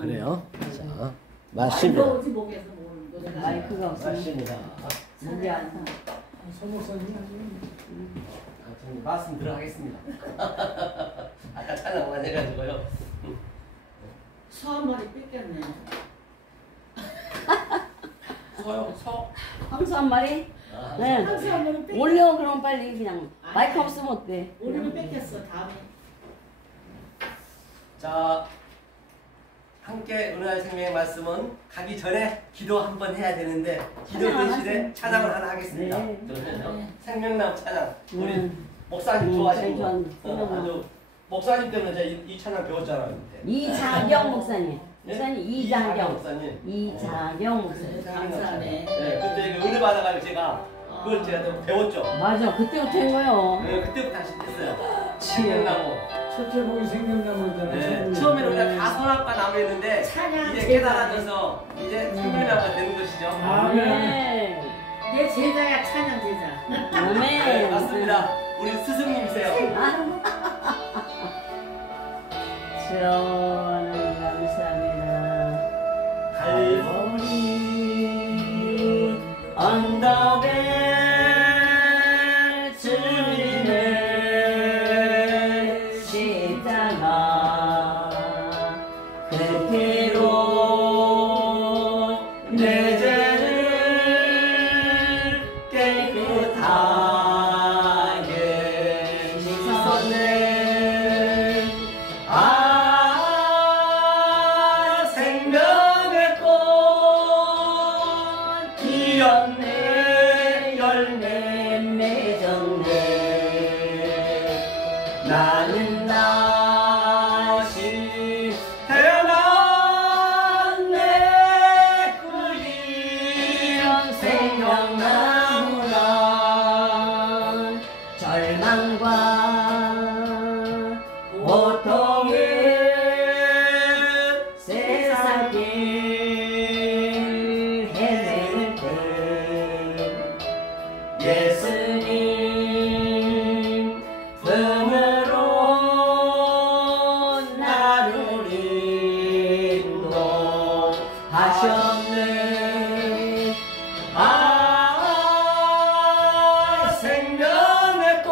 그래요? 자, 맞습니다. 마이크가 없어. 맞습니다. 문제 안 사. 말씀 들어가겠습니다. 아까 찬양만 해가지고요. 서 한 마리 뺏겼네. 서요, 서. 황소 한 마리? 아, 네. 항상 한 마리 뺏겼어. 올려 그럼 빨리 그냥. 마이크 없으면 어때? 우리는 뺏겼어. 다음에. 자, 함께 은혜의 생명의 말씀은 가기 전에 기도 한번 해야 되는데 기도 대신에 찬양을 하나 하겠습니다. 네. 그러면요. 생명나무 찬양. 우리 목사님 좋아하시는 거. 아주 목사님 때문에 제가 이 찬양 배웠잖아요. 이자경 목사님. 목사님 이자경. 목사님. 이자경 목사님. 감사하네. 네, 그때 그 은혜 받아가지고 제가 그걸 제가 또 배웠죠. 맞아, 그때부터 한 거요. 네, 그때부터 다시 했어요. 생명나무. 첫째 복이 생명나무잖아요. 네, 처음에는 우리가 다 선악과 나무였는데 찬양 이제 제자. 깨달아져서 이제 생명나무가 되는 것이죠. 아멘. 내 제자야 찬양 제자. 네, 아멘. 맞습니다. 우리 스승님이세요. 주님 감사합니다. 갈보리 언덕에 주님의 십자가 그대로 내 죄를 깨끗하게 씻었네. 생명의 꽃 피었네. 열매 맺었네. 나는 다시 태어났네. 그 이름 생명나무라. 절망과 고통의 세상 길 헤매는 때 예수님 품으로 나를 인도하셨네. 생명의 꽃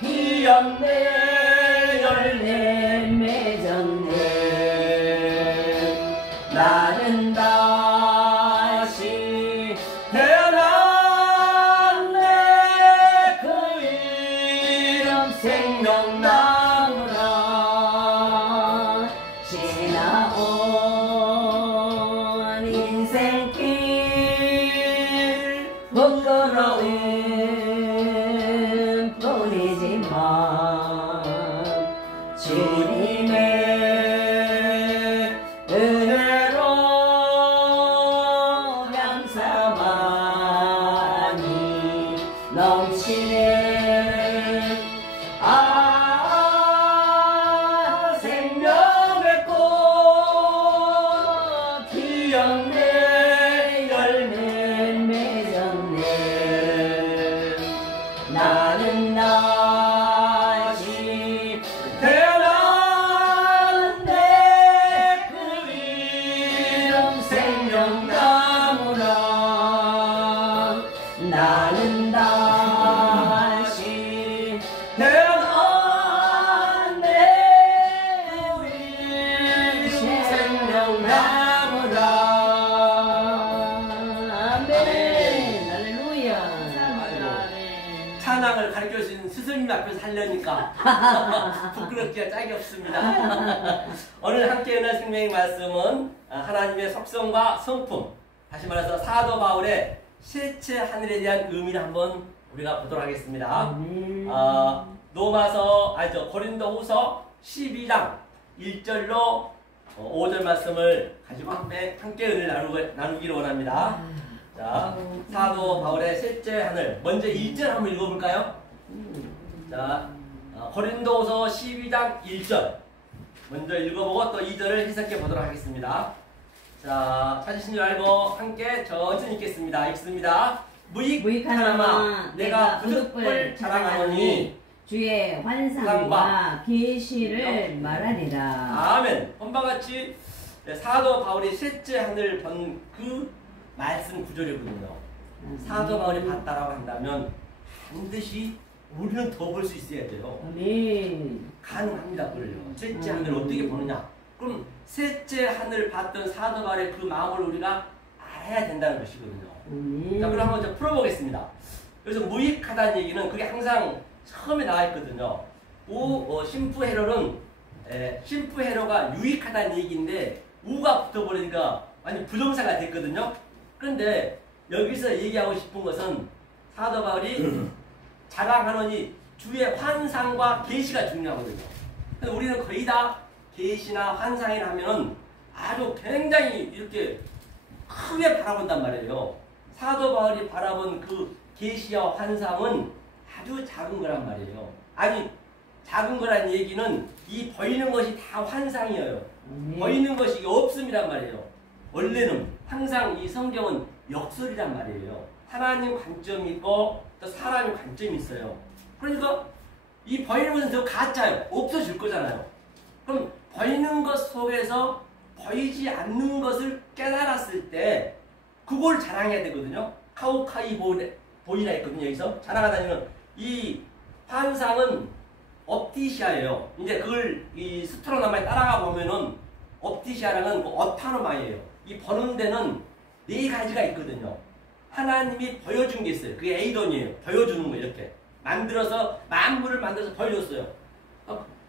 피었네. 열매 맺었네. 나는 다시 태어났네. 그 이름 생명나무라. 지나온 인생길 부끄러움 뿐이지만 주님의 은혜로 감사만이 넘치네. 생명의 꽃 피었네. 열매 맺었네. 나는 다시 태어났네. 그 이름 생명나무라. 나는 다시 태어났네. 그 이름 생명나무라. 아멘. 할렐루야. 찬양을 가르쳐주신 스승님 앞에서 하려니까 부끄럽기가 짝이 없습니다. 오늘 함께 은혜 생명의 말씀은 하나님의 속성과 성품, 다시 말해서 사도 바울의 실체 하늘에 대한 의미를 한번 우리가 보도록 하겠습니다. 고린도후서 12장 1절로 5절 말씀을 가지고 함께 은혜를 나누기를 원합니다. 자, 사도 바울의 실제 하늘. 먼저 1절 한번 읽어볼까요? 자, 고린도후서 12장 1절 먼저 읽어보고 또 2절을 해석해 보도록 하겠습니다. 자, 찾으신 줄 알고 함께 천천히 읽겠습니다. 읽습니다. 무익하나마 내가 부득불 자랑하노니 주의 환상과 계시를 말하리라. 아멘. 본바같이 사도 바울이 셋째 하늘 본 그 말씀 구절이거든요. 사도 바울이 봤다라고 한다면 반드시 우리는 더 볼 수 있어야 돼요. 아멘. 가능합니다. 그걸요. 셋째 하늘 어떻게 보느냐? 그럼 셋째 하늘 봤던 사도 바울의 그 마음을 우리가 알아야 된다는 것이거든요. 자, 그럼 한번 풀어보겠습니다. 그래서 무익하다는 얘기는 그게 항상 처음에 나와 있거든요. 심푸헤로는 심푸헤로가 유익하다는 얘기인데 우가 붙어버리니까 완전 부정사가 됐거든요. 그런데 여기서 얘기하고 싶은 것은 사도 바울이 자랑하노니 주의 환상과 계시가 중요하거든요. 그래서 우리는 거의 다 계시나 환상이나 하면은 아주 굉장히 이렇게 크게 바라본단 말이에요. 사도 바울이 바라본 그 계시와 환상은 아주 작은 거란 말이에요. 아니 작은 거란 얘기는 이 보이는 것이 다 환상이에요. 보이는 것이 없음이란 말이에요. 원래는 항상 이 성경은 역설이란 말이에요. 하나님 관점이 있고 또 사람의 관점이 있어요. 그러니까 이 보이는 것은 더 가짜예요. 없어질 거잖아요. 그럼 보이는 것 속에서 보이지 않는 것을 깨달았을 때 그걸 자랑해야 되거든요. 카우카이 보이라 했거든요. 여기서 자랑하다니는 이 환상은 업티시아예요. 이제 그걸 이 스트로나마에 따라가 보면은 업티시아라는 그 어타노마예요. 이 보는 데는 네 가지가 있거든요. 하나님이 보여준 게 있어요. 그게 에이돈이에요. 보여주는 거 이렇게 만들어서 만물을 만들어서 보여줬어요.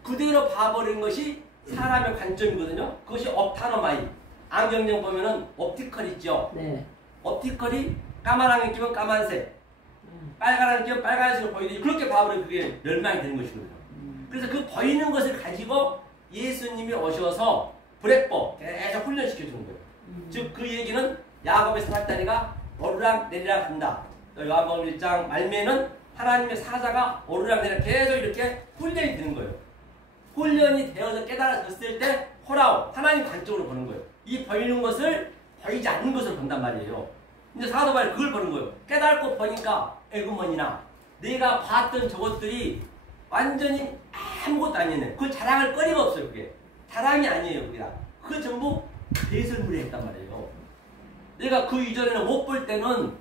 그대로 봐버린 것이 사람의 관점이거든요. 그것이 업타노마이. 안경점 보면은 옵티컬 있죠. 네. 옵티컬이 까만 안경 끼면 까만색, 빨간 안경 끼면 빨간색으로 보이듯이 그렇게 봐버리면 그게 멸망이 되는 것이거든요. 그래서 그 보이는 것을 가지고 예수님이 오셔서 브레퍼 계속 훈련시켜 주는 거예요. 즉 그 얘기는 야곱의 사닥다리가 오르락 내리락 한다. 요한복음 1장 말미에는 하나님의 사자가 오르락 내리락 계속 이렇게 훈련이 되는 거예요. 훈련이 되어서 깨달아졌을 때 호라오 하나님 관점으로 보는 거예요. 이 보이는 것을 보이지 않는 것을 본단 말이에요. 이제 사도 바울이 그걸 보는 거예요. 깨닫고 보니까 에그머니나 내가 봤던 저것들이 완전히 아무것도 아니네. 그 자랑할 거리가 없어요. 그게 자랑이 아니에요. 그게 전부 배설물이 했단 말이에요. 내가 그 이전에는 못 볼 때는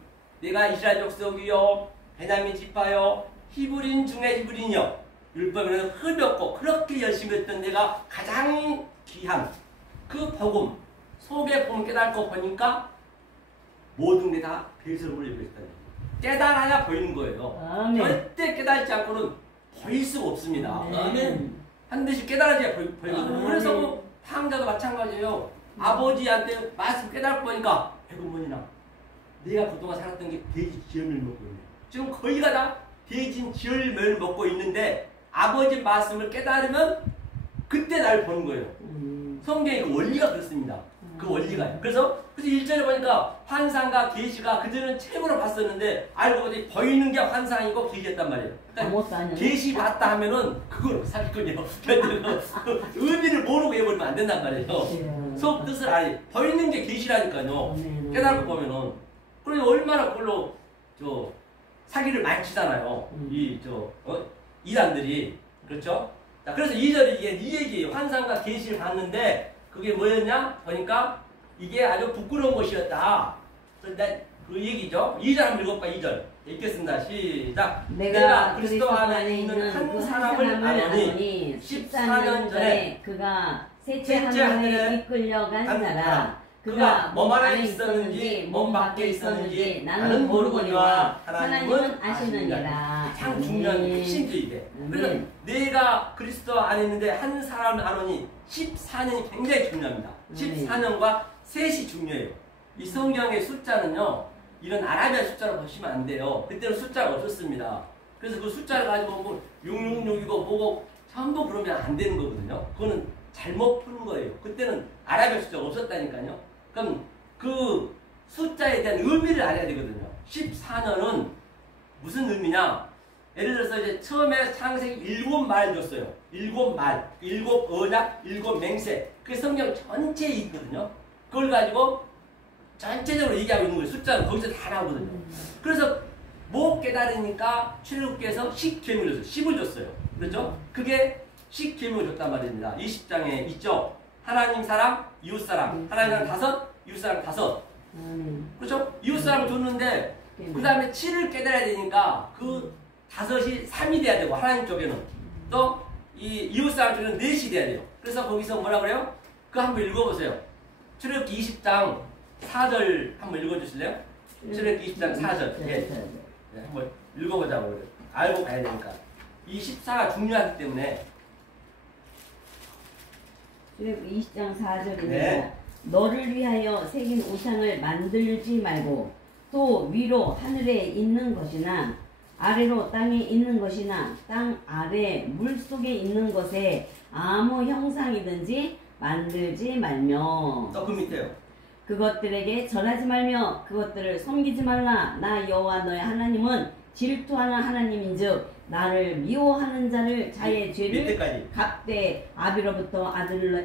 내가 이스라엘 족속이요 베냐민 지파요 히브리인 중에 히브리인이요 율법에는 흠이 없고 그렇게 열심히 했던 내가 가장 귀한 그 복음 속에 복음 깨닫고 보니까 모든 게 다 배설물이 되었다는 거예요. 깨달아야 보이는 거예요. 아멘. 절대 깨닫지 않고는 보일 수가 없습니다. 아멘. 반드시 깨달아야 보이거든요. 그래서 뭐 탕자도 마찬가지예요. 아버지한테 말씀 깨달고 보니까 백운문이나 내가 그동안 살았던 게 돼지 지혈을 먹고 있네. 지금 거의가 다 돼지 지혈을 먹고 있는데 아버지 말씀을 깨달으면 그때 날 보는 거예요. 성경의 그 원리가 그렇습니다. 그 원리가요. 그래서 1절에 보니까 환상과 계시가 그들은 책으로 봤었는데 알고 보니 보이는 게 환상이고 계시였단 말이에요. 그러니까 계시 봤다 하면은 그걸 사기꾼이요. 의미를 모르고 해버리면 안 된단 말이에요. 속 뜻을 알아야 보이는 게 계시라니까요. 깨달고 보면은 그러니 얼마나 그걸로 사기를 많이 치잖아요. 이단들이 그렇죠? 자, 그래서 2절에 이게 이 얘기예요. 환상과 계시를 봤는데 그게 뭐였냐? 보니까 이게 아주 부끄러운 것이었다. 그런데 그 얘기죠. 2절 한번 읽어볼까? 2절 읽겠습니다. 시작. 내가 그리스도 안에 있는 한 사람을 아노니 14년 전에 그가 셋째 하늘에 이끌려간 자라. 그가 몸 안에 있었는지 몸 밖에 있었는지 나는 모르거니와 하나님은 아시느니라. 참 중요한 핵심도 이게. 그래서 내가 그리스도 안에 있는데 한 사람을 아노니 14년이 굉장히 중요합니다. 14년과 셋이 중요해요. 이 성경의 숫자는요. 이런 아라비아 숫자로 보시면 안 돼요. 그때는 숫자가 없었습니다. 그래서 그 숫자를 가지고 뭐 666이고 뭐고 전부 그러면 안 되는 거거든요. 그거는 잘못 푸는 거예요. 그때는 아라비아 숫자가 없었다니까요. 그럼 그 숫자에 대한 의미를 알아야 되거든요. 14년은 무슨 의미냐? 예를 들어서 이제 처음에 창세기 7말 줬어요. 7말, 7언약, 7맹세. 그게 성경 전체에 있거든요. 그걸 가지고 전체적으로 얘기하고 있는 거예요. 숫자는 거기서 다 나오거든요. 그래서 못 깨달으니까 출애굽기에서 10계명을 줬어요. 10을 줬어요. 그렇죠? 그게 10계명을 줬단 말입니다. 20장에 있죠. 하나님 사랑, 이웃 사랑. 하나님 사랑 5, 이웃 사랑 5. 그렇죠? 이웃 사랑을 줬는데 그 다음에 7을 깨달아야 되니까 그 5이 3이 돼야 되고 하나님 쪽에는 또 이 이웃 사랑 쪽에는 4이 돼야 돼요. 그래서 거기서 뭐라 그래요? 그거 한번 읽어보세요. 출애굽기 20장 4절 한번 읽어주실래요? 출애굽기 20장 4절. 예. 네, 한번 읽어보자고 그래요. 알고 가야 되니까. 이 14가 중요하기 때문에. 출애굽기 20장 4절입니다. 네. 너를 위하여 새긴 우상을 만들지 말고 또 위로 하늘에 있는 것이나 아래로 땅에 있는 것이나 땅 아래 물속에 있는 것에 아무 형상이든지 만들지 말며 또 그 밑에요. 그것들에게 절하지 말며 그것들을 섬기지 말라. 나 여호와 너의 하나님은 질투하는 하나님인즉 나를 미워하는 자를 자의 죄를 밑에까지. 각대 아비로부터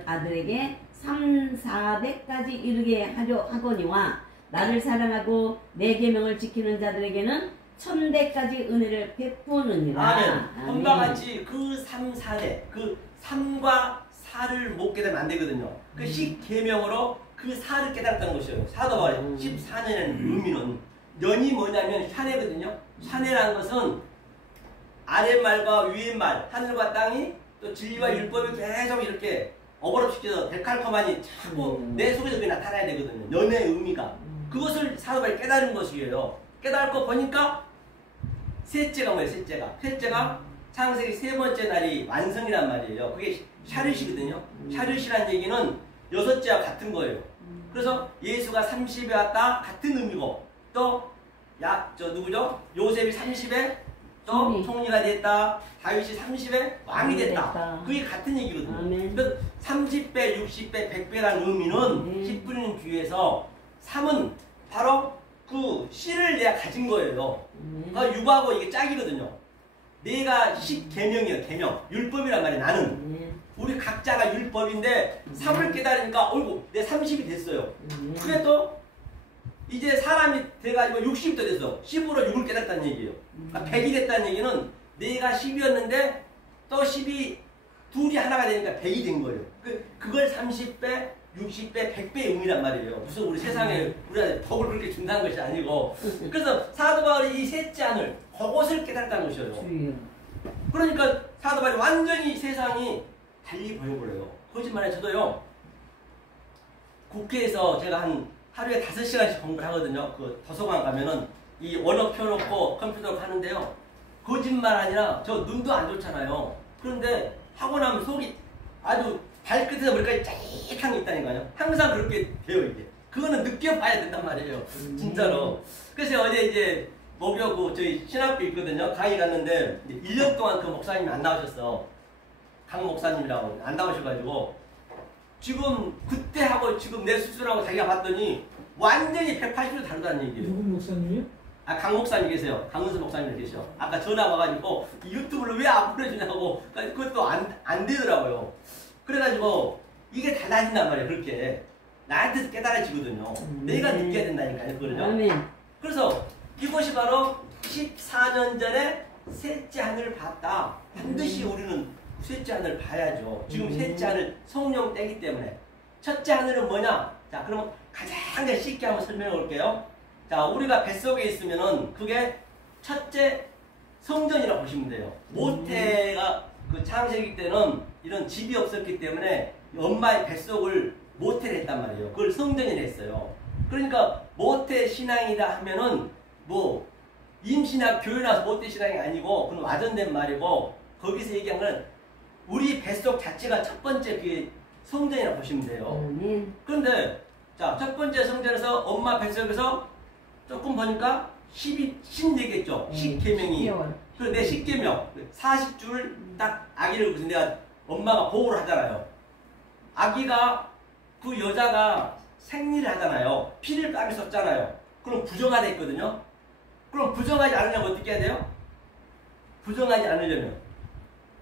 아들에게 3, 4대까지 이르게 하려 하거니와 나를 사랑하고 내 계명을 지키는 자들에게는 1000대까지 은혜를 베푸느니라. 아멘. 금방 같이 그 3, 4대 그 3과 4를 못 깨달으면 안 되거든요. 그 10계명으로 그 4를 깨달았다는 것이에요. 사도 바울의 14년의 의미는 년이 뭐냐면 샤네거든요. 샤네라는 것은 아랫말과 위에말, 하늘과 땅이 또 진리와 율법이 계속 이렇게 어버럽시켜서 데칼코마니 자꾸 내 속에서 그게 나타나야 되거든요. 연의 의미가. 그것을 사도 바울이 깨달은 것이에요. 깨달고 보니까 셋째가 뭐예요? 셋째가 창세기 3번째 날이 완성이란 말이에요. 그게 샤르시거든요. 샤르시란 얘기는 6째와 같은 거예요. 그래서 예수가 30에 왔다 같은 의미고 또 누구죠? 요셉이 30에 또 총리가 됐다. 다윗이 30에 왕이 됐다. 그게 같은 얘기거든요. 그래서 30배, 60배, 100배라는 의미는 씨 뿌리는 주에서 3은 바로 그 씨를 내가 가진 거예요. 그러니까 육하고 이게 짝이거든요. 내가 10계명이에요. 계명. 율법이란 말이에요. 나는. 우리 각자가 율법인데 3을 깨달으니까 어이구 내 30이 됐어요. 그래 또 이제 사람이 돼가지고 60도 됐어. 10으로 6을 깨달았다는 얘기예요. 그러니까 100이 됐다는 얘기는 내가 10이었는데 또 10이 둘이 하나가 되니까 100이 된 거예요. 그걸 30배, 60배, 100배의 의미란 말이에요. 무슨 우리 세상에 우리가 덕을 그렇게 준다는 것이 아니고. 그래서 사도 바울이 이 셋째 안을 그것을 깨달았다는 것이에요. 그러니까 사도 바울이 완전히 세상이 달리 보여버려요. 거짓말에 저도요. 국회에서 제가 한 하루에 5시간씩 공부를 하거든요. 그 도서관 가면은 이 원어 펴놓고 컴퓨터 하는데요. 거짓말 아니라 저 눈도 안 좋잖아요. 그런데 하고 나면 속이 아주 발끝에서 머리까지 짜릿한 게 있다니까요. 항상 그렇게 돼요, 이게. 그거는 느껴봐야 된단 말이에요. 진짜로. 그래서 어제 이제 목요일 저희 신학교 있거든요. 강의 갔는데 1년 동안 그 목사님이 안 나오셨어. 강 목사님이라고 안 나오셔가지고 지금 그때 하고 지금 내 수술하고 자기가 봤더니 완전히 180도 다르다는 얘기예요. 누구 목사님이요? 강 목사님 계세요. 강은수 목사님 계셔. 아까 전화 와가지고 유튜브를 왜 안 보내주냐고. 그것도 안 되더라고요. 그래가지고 이게 달라진단 말이에요. 그렇게 나한테서 깨달아지거든요. 내가 느껴야 된다니까요. 그거는요. 그래서 이것이 바로 14년 전에 셋째 하늘을 봤다. 반드시 우리는 셋째 하늘을 봐야죠. 지금 셋째 하늘 성령 때기 때문에. 첫째 하늘은 뭐냐? 자, 그러면 가장 쉽게 한번 설명해 볼게요. 자, 우리가 뱃속에 있으면은 그게 첫째 성전이라고 보시면 돼요. 모태가 그 창세기 때는 이런 집이 없었기 때문에 엄마의 뱃속을 모태를 했단 말이에요. 그걸 성전이라 했어요. 그러니까 모태 신앙이다 하면은 뭐 임신이나 교회 나서 모태 신앙이 아니고 그건 와전된 말이고 거기서 얘기한 건 우리 뱃속 자체가 첫 번째 그 성전이라고 보시면 돼요. 그런데 자, 첫 번째 성전에서 엄마 뱃속에서 조금 보니까 14개겠죠. 10계명이. 그래서 내 10계명 40주를 딱 아기를 그래서 내가 엄마가 보호를 하잖아요. 아기가 그 여자가 생리를 하잖아요. 피를 땀이 섰잖아요. 그럼 부정화 됐거든요. 그럼 부정하지 않으려면 어떻게 해야 돼요? 부정하지 않으려면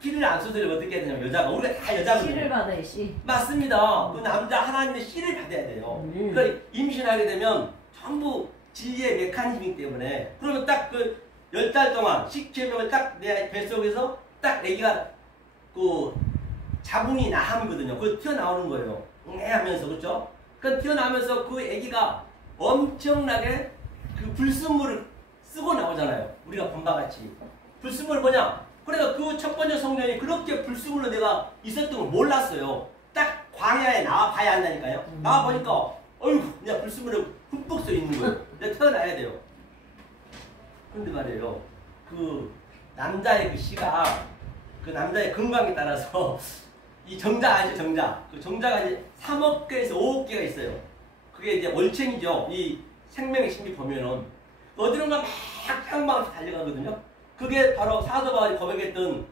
피를 안 쏟으려면 어떻게 해야 되냐면 여자가 우리가 다 여자거든요. 씨를 받아요. 씨. 맞습니다. 그 남자 하나님의 씨를 받아야 돼요. 그러니까 임신하게 되면 전부 진리의 메커니즘이기 때문에 그러면 딱 그 10달 동안 식재명을 딱 내 뱃속에서 딱 아기가 그 자궁이 나함이거든요. 그 튀어나오는 거예요. 하면서 그렇죠? 그 튀어나오면서 그 아기가 엄청나게 그 불순물을 쓰고 나오잖아요. 우리가 본 바와 같이. 불순물 뭐냐? 그래서 그 첫 번째 성년이 그렇게 불순물로 내가 있었던 걸 몰랐어요. 딱 광야에 나와 봐야 한다니까요. 나와 보니까 어이구 그냥 불순물에 흠뻑 써 있는 거예요. 내가 태어나야 돼요. 그런데 말이에요. 그 남자의 그 씨가 그 남자의 건강에 따라서 이 정자 아시죠? 정자. 그 정자가 이제 3억 개에서 5억 개가 있어요. 그게 이제 월층이죠. 이 생명의 신비 보면은 어디론가 막 향방에서 달려가거든요. 그게 바로 사도 바울이 고백했던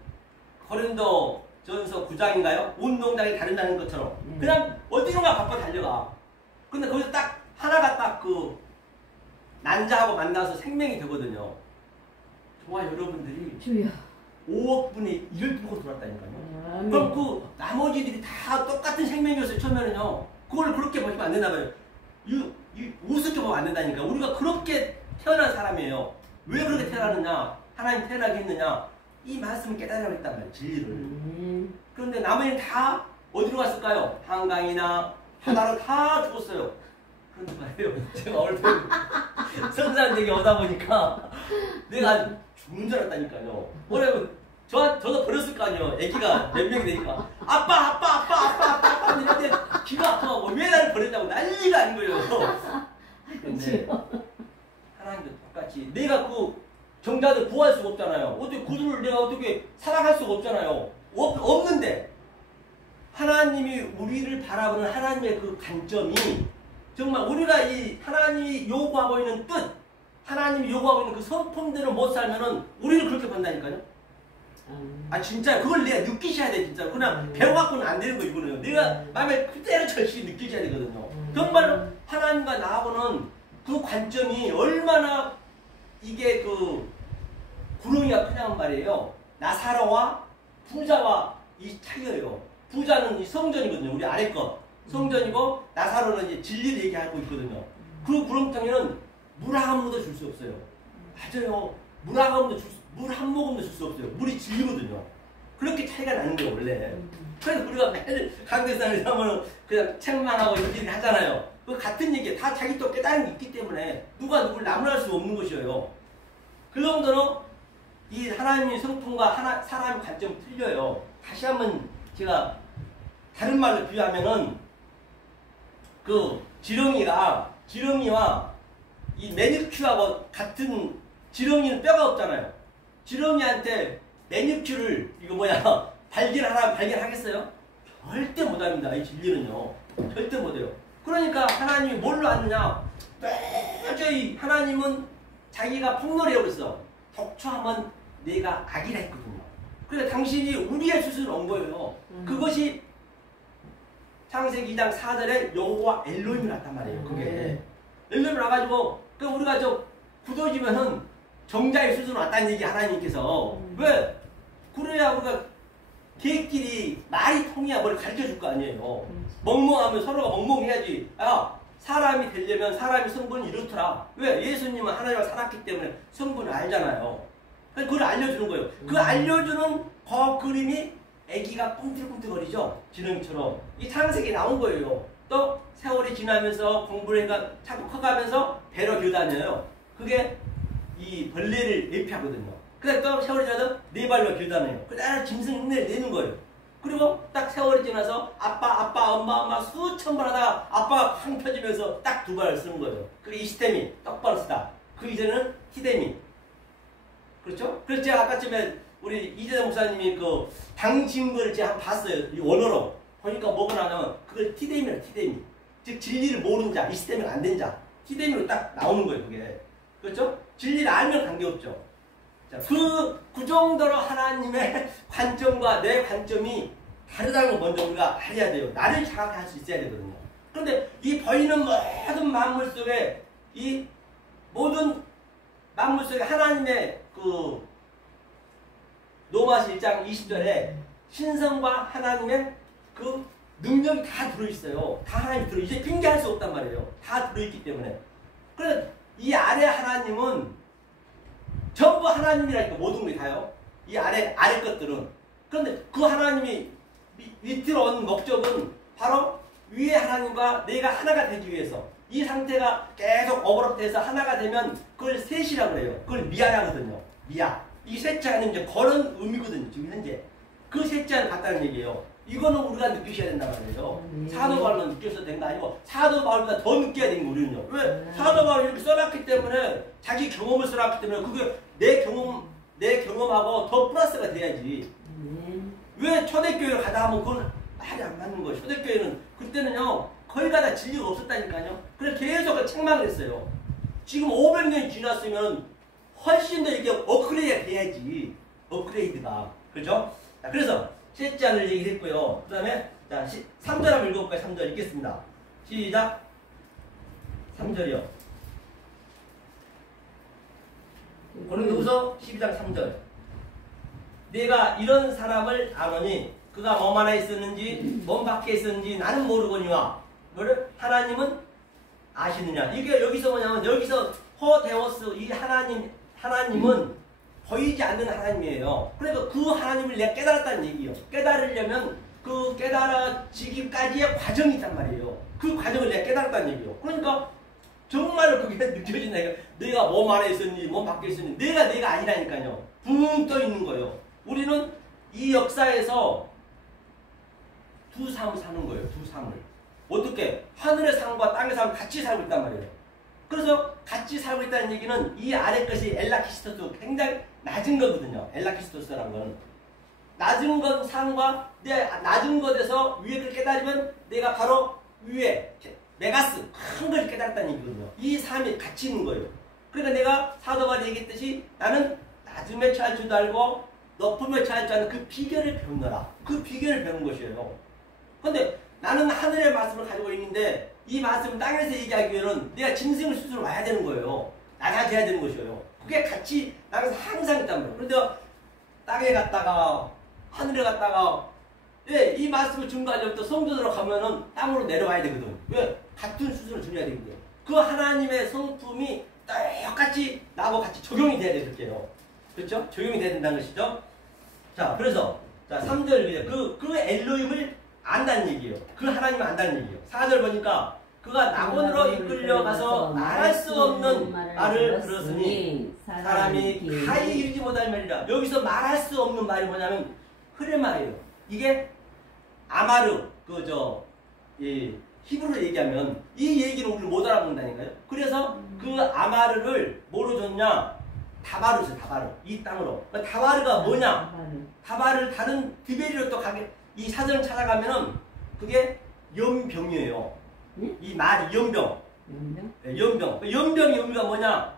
고린도 전서 9장인가요? 운동장이 다른다는 것처럼 그냥 어디론가 바빠 달려가. 근데 거기서 딱 하나가 딱 그 난자하고 만나서 생명이 되거든요. 저와 여러분들이 주여. 5억 분의 1을 뚫고 돌았다니까요. 그럼 그 나머지들이 다 똑같은 생명이었어요. 처음에는요. 그걸 그렇게 보시면 안 된다 말이에요. 우습게 보면 안 된다니까. 우리가 그렇게 태어난 사람이에요. 왜 그렇게 태어나느냐? 하나님 태어나게 했느냐? 이 말씀을 깨달으라고 했단 말이에요. 진리를. 그런데 나머지는 다 어디로 갔을까요? 한강이나 바다로 다 죽었어요. 그런데 말이에요. 제가 오늘 선사한테 오다 보니까 내가 죽는 줄 알았다니까요. 뭐냐면 저도 버렸을 거 아니에요. 애기가 몇 명이 되니까 아빠 이랬는데 귀가 아파가고 왜 나를 버렸냐고 난리가 아닌 거예요. 근데 하나님도 똑같이 내가 그 정자들 구할 수가 없잖아요. 어떻게 그들을 내가 어떻게 사랑할 수가 없잖아요. 없는데 하나님이 우리를 바라보는 하나님의 그 관점이 정말 우리가 이 하나님이 요구하고 있는 뜻, 하나님이 요구하고 있는 그 성품대로 못 살면은 우리를 그렇게 본다니까요. 아 진짜 그걸 내가 느끼셔야 돼 진짜. 그냥 배워갖고는 안 되는 거 이거는. 내가 마음에 그대로 절실히 느끼셔야 되거든요. 정말 하나님과 나하고는 그 관점이 얼마나 이게 그 구름이가 크냐는 말이에요. 나사로와 부자와 이 차이예요. 부자는 이 성전이거든요. 우리 아래 거 성전이고 나사로는 이제 진리를 얘기하고 있거든요. 그 구름텅이는 물 한 모도 줄 수 없어요. 맞아요. 물 한 모금도 줄 수 없어요. 물이 진리거든요. 그렇게 차이가 나는 거예요 원래. 그래서 우리가 매일 강대상을 하면 그냥 책만 하고 이렇게 하잖아요. 그 같은 얘기예요. 다 자기 또 깨달은 게 있기 때문에 누가 누굴 나무랄 수 없는 것이에요. 그 정도로 이 하나님의 성품과 사람의 관점이 틀려요. 다시 한번 제가 다른 말로 비유하면은 그 지렁이와 이 매니큐어하고 같은 지렁이는 뼈가 없잖아요. 지렁이한테 매니큐어를 이거 뭐야 발견하겠어요? 절대 못합니다. 이 진리는요. 절대 못해요. 그러니까 하나님이 뭘로 왔느냐? 도저히 하나님은 자기가 폭로를 해버렸어. 독초하면 내가 악이라 했거든요. 그러니까 당신이 우리의 수술을 온 거예요. 그것이 창세기 2장 4절에 여호와 엘로힘이 났단 말이에요. 그게 엘로힘이 나가지고 그 우리가 저 굳어지면은 정자의 수술을 왔다는 얘기 하나님께서 왜? 그래야 우리가 걔끼리 말이 통해야 뭘 가르쳐줄 거 아니에요. 멍멍하면 서로가 멍멍해야지. 사람이 되려면 사람이 성분을 이렇더라. 왜? 예수님은 하나님과 살았기 때문에 성분을 알잖아요. 그걸 알려주는 거예요. 그 알려주는 그 그림이 아기가 꿈틀꿈틀거리죠. 지렁이처럼. 이 창세기에 나온 거예요. 또 세월이 지나면서 공부를 해가 자꾸 커가면서 배로 기어다녀요. 그게 이 벌레를 예피하거든요. 그래서 또 세월이 지나서 네 발로 기어다녀요. 그래서 짐승 흉내를 내는 거예요. 그리고 딱 세월이 지나서 아빠, 엄마 수천 번 하다가 아빠가 팡 펴지면서 딱 두 발을 쓰는 거예요. 그게 이시템이 똑바로 쓰다. 그 이전에는 히데미. 그렇죠? 그래서 제가 아까쯤에 우리 이재정 목사님이 그 당진 걸 제가 한번 봤어요. 이 원어로. 보니까 뭐가 나오냐면 그걸 티데미라 티데미. 즉 진리를 모르는 자, 이시템이 안 된 자. 티데미로 딱 나오는 거예요. 그게. 그렇죠? 진리를 알면 관계없죠. 자, 그 정도로 하나님의 관점과 내 관점이 다르다는 걸 먼저 우리가 알아야 돼요. 나를 자각할 수 있어야 되거든요. 그런데 이 보이는 모든 만물 속에 이 모든 만물 속에 하나님의 그 로마서 1장 20절에 신성과 하나님의 그 능력이 다 들어있어요. 다 하나님이 이제 핑계할 수 없단 말이에요. 다 들어있기 때문에. 그래서 이 아래 하나님은 전부 하나님이라니까 모든 것이 다요. 이 아래 것들은. 그런데 그 하나님이 밑으로 온 목적은 바로 위에 하나님과 내가 하나가 되기 위해서. 이 상태가 계속 오버랩돼서 하나가 되면 그걸 셋이라고 해요. 그걸 미아라거든요. 미아. 이 셋자는 이제 그런 의미거든요. 지금 현재. 그 셋자를 같다는 얘기예요. 이거는 우리가 느끼셔야 된단 말이에요. 사도 바울만 느껴서 된 거 아니고 사도 바울보다 더 느껴야 되는 거 우리는요. 왜? 사도 바울이 이렇게 써놨기 때문에 자기 경험을 써놨기 때문에 그게 내 경험하고 더 플러스가 돼야지. 왜 초대교회를 가다 하면 그건 말이 안 맞는 거예요. 초대교회는 그때는요 거의 다 진리가 없었다니까요. 그래서 계속 책망을 했어요. 지금 500년이 지났으면 훨씬 더 이렇게 업그레이드가 돼야지. 업그레이드가. 그죠? 자, 그래서 셋째 안을 얘기를 했고요. 그 다음에 자 3절 한번 읽어볼까요? 3절 읽겠습니다. 시작. 3절이요. 고린도후서 12장 3절. 내가 이런 사람을 아노니 그가 몸 안에 있었는지 몸 밖에 있었는지 나는 모르거니와 뭐를 하나님은 아시느냐. 이게 여기서 뭐냐면 여기서 호데오스 이 하나님은 보이지 않는 하나님이에요. 그러니까 그 하나님을 내가 깨달았다는 얘기예요. 깨달으려면 그 깨달아지기까지의 과정이 있단 말이에요. 그 과정을 내가 깨달았다는 얘기예요. 그러니까 정말로 그게 느껴진다니까. 내가 몸 안에 있었는지 몸 밖에 있었는지 내가 아니라니까요. 붕 떠 있는 거예요. 우리는 이 역사에서 두 삶을 사는 거예요. 두 삶을. 어떻게? 하늘의 삶과 땅의 삶을 같이 살고 있단 말이에요. 그래서 같이 살고 있다는 얘기는 이 아래 것이 엘라키스토스 굉장히 낮은 거거든요. 엘라키스토스라는 거는. 낮은 것 삶과 내 낮은 것에서 위에 걸 깨달으면 내가 바로 위에 메가스 큰 걸 깨달았다는 얘기거든요. 이 삶이 같이 있는 거예요. 그러니까 내가 사도바울이 얘기했듯이 나는 낮음에 처할 줄도 알고 높음에 처할 줄 아는 그 비결을 배우느라. 그 비결을 배우는 것이에요. 근데 나는 하늘의 말씀을 가지고 있는데 이 말씀을 땅에서 얘기하기 위해서는 내가 짐승을 스스로 와야 되는 거예요. 낮아져야 되는 것이에요. 그게 같이 나는 항상 있단 말이에요. 그런데 땅에 갔다가 하늘에 갔다가 왜 이 말씀을 증거하려면 또 성전으로 가면은 땅으로 내려와야 되거든. 왜? 같은 수준을 준비해야 되거든. 그 하나님의 성품이 똑같이 나하고 같이 적용이 돼야 되겠죠. 그렇죠? 적용이 돼야 된다는 것이죠. 자, 그래서 자 3절 그 엘로힘을 안다는 얘기예요. 그 하나님을 안다는 얘기예요. 4절 보니까 그가 낙원으로 이끌려가서 말할 수 없는 말을 들었으니 사람이 가히 이르지 못할 말이라. 여기서 말할 수 없는 말이 뭐냐면 흐레마예요. 이게 아마르 히브리로 얘기하면 이 얘기를 우리 못 알아본다니까요. 그래서 그 아마르를 뭐로 줬냐? 다바르. 이 땅으로. 다바르가 뭐냐? 다바르를 다른 디베리로 또 가게 이 사전을 찾아가면은 그게 연병이에요. 이 말이 연병. 네, 연병. 연병의 의미가 뭐냐?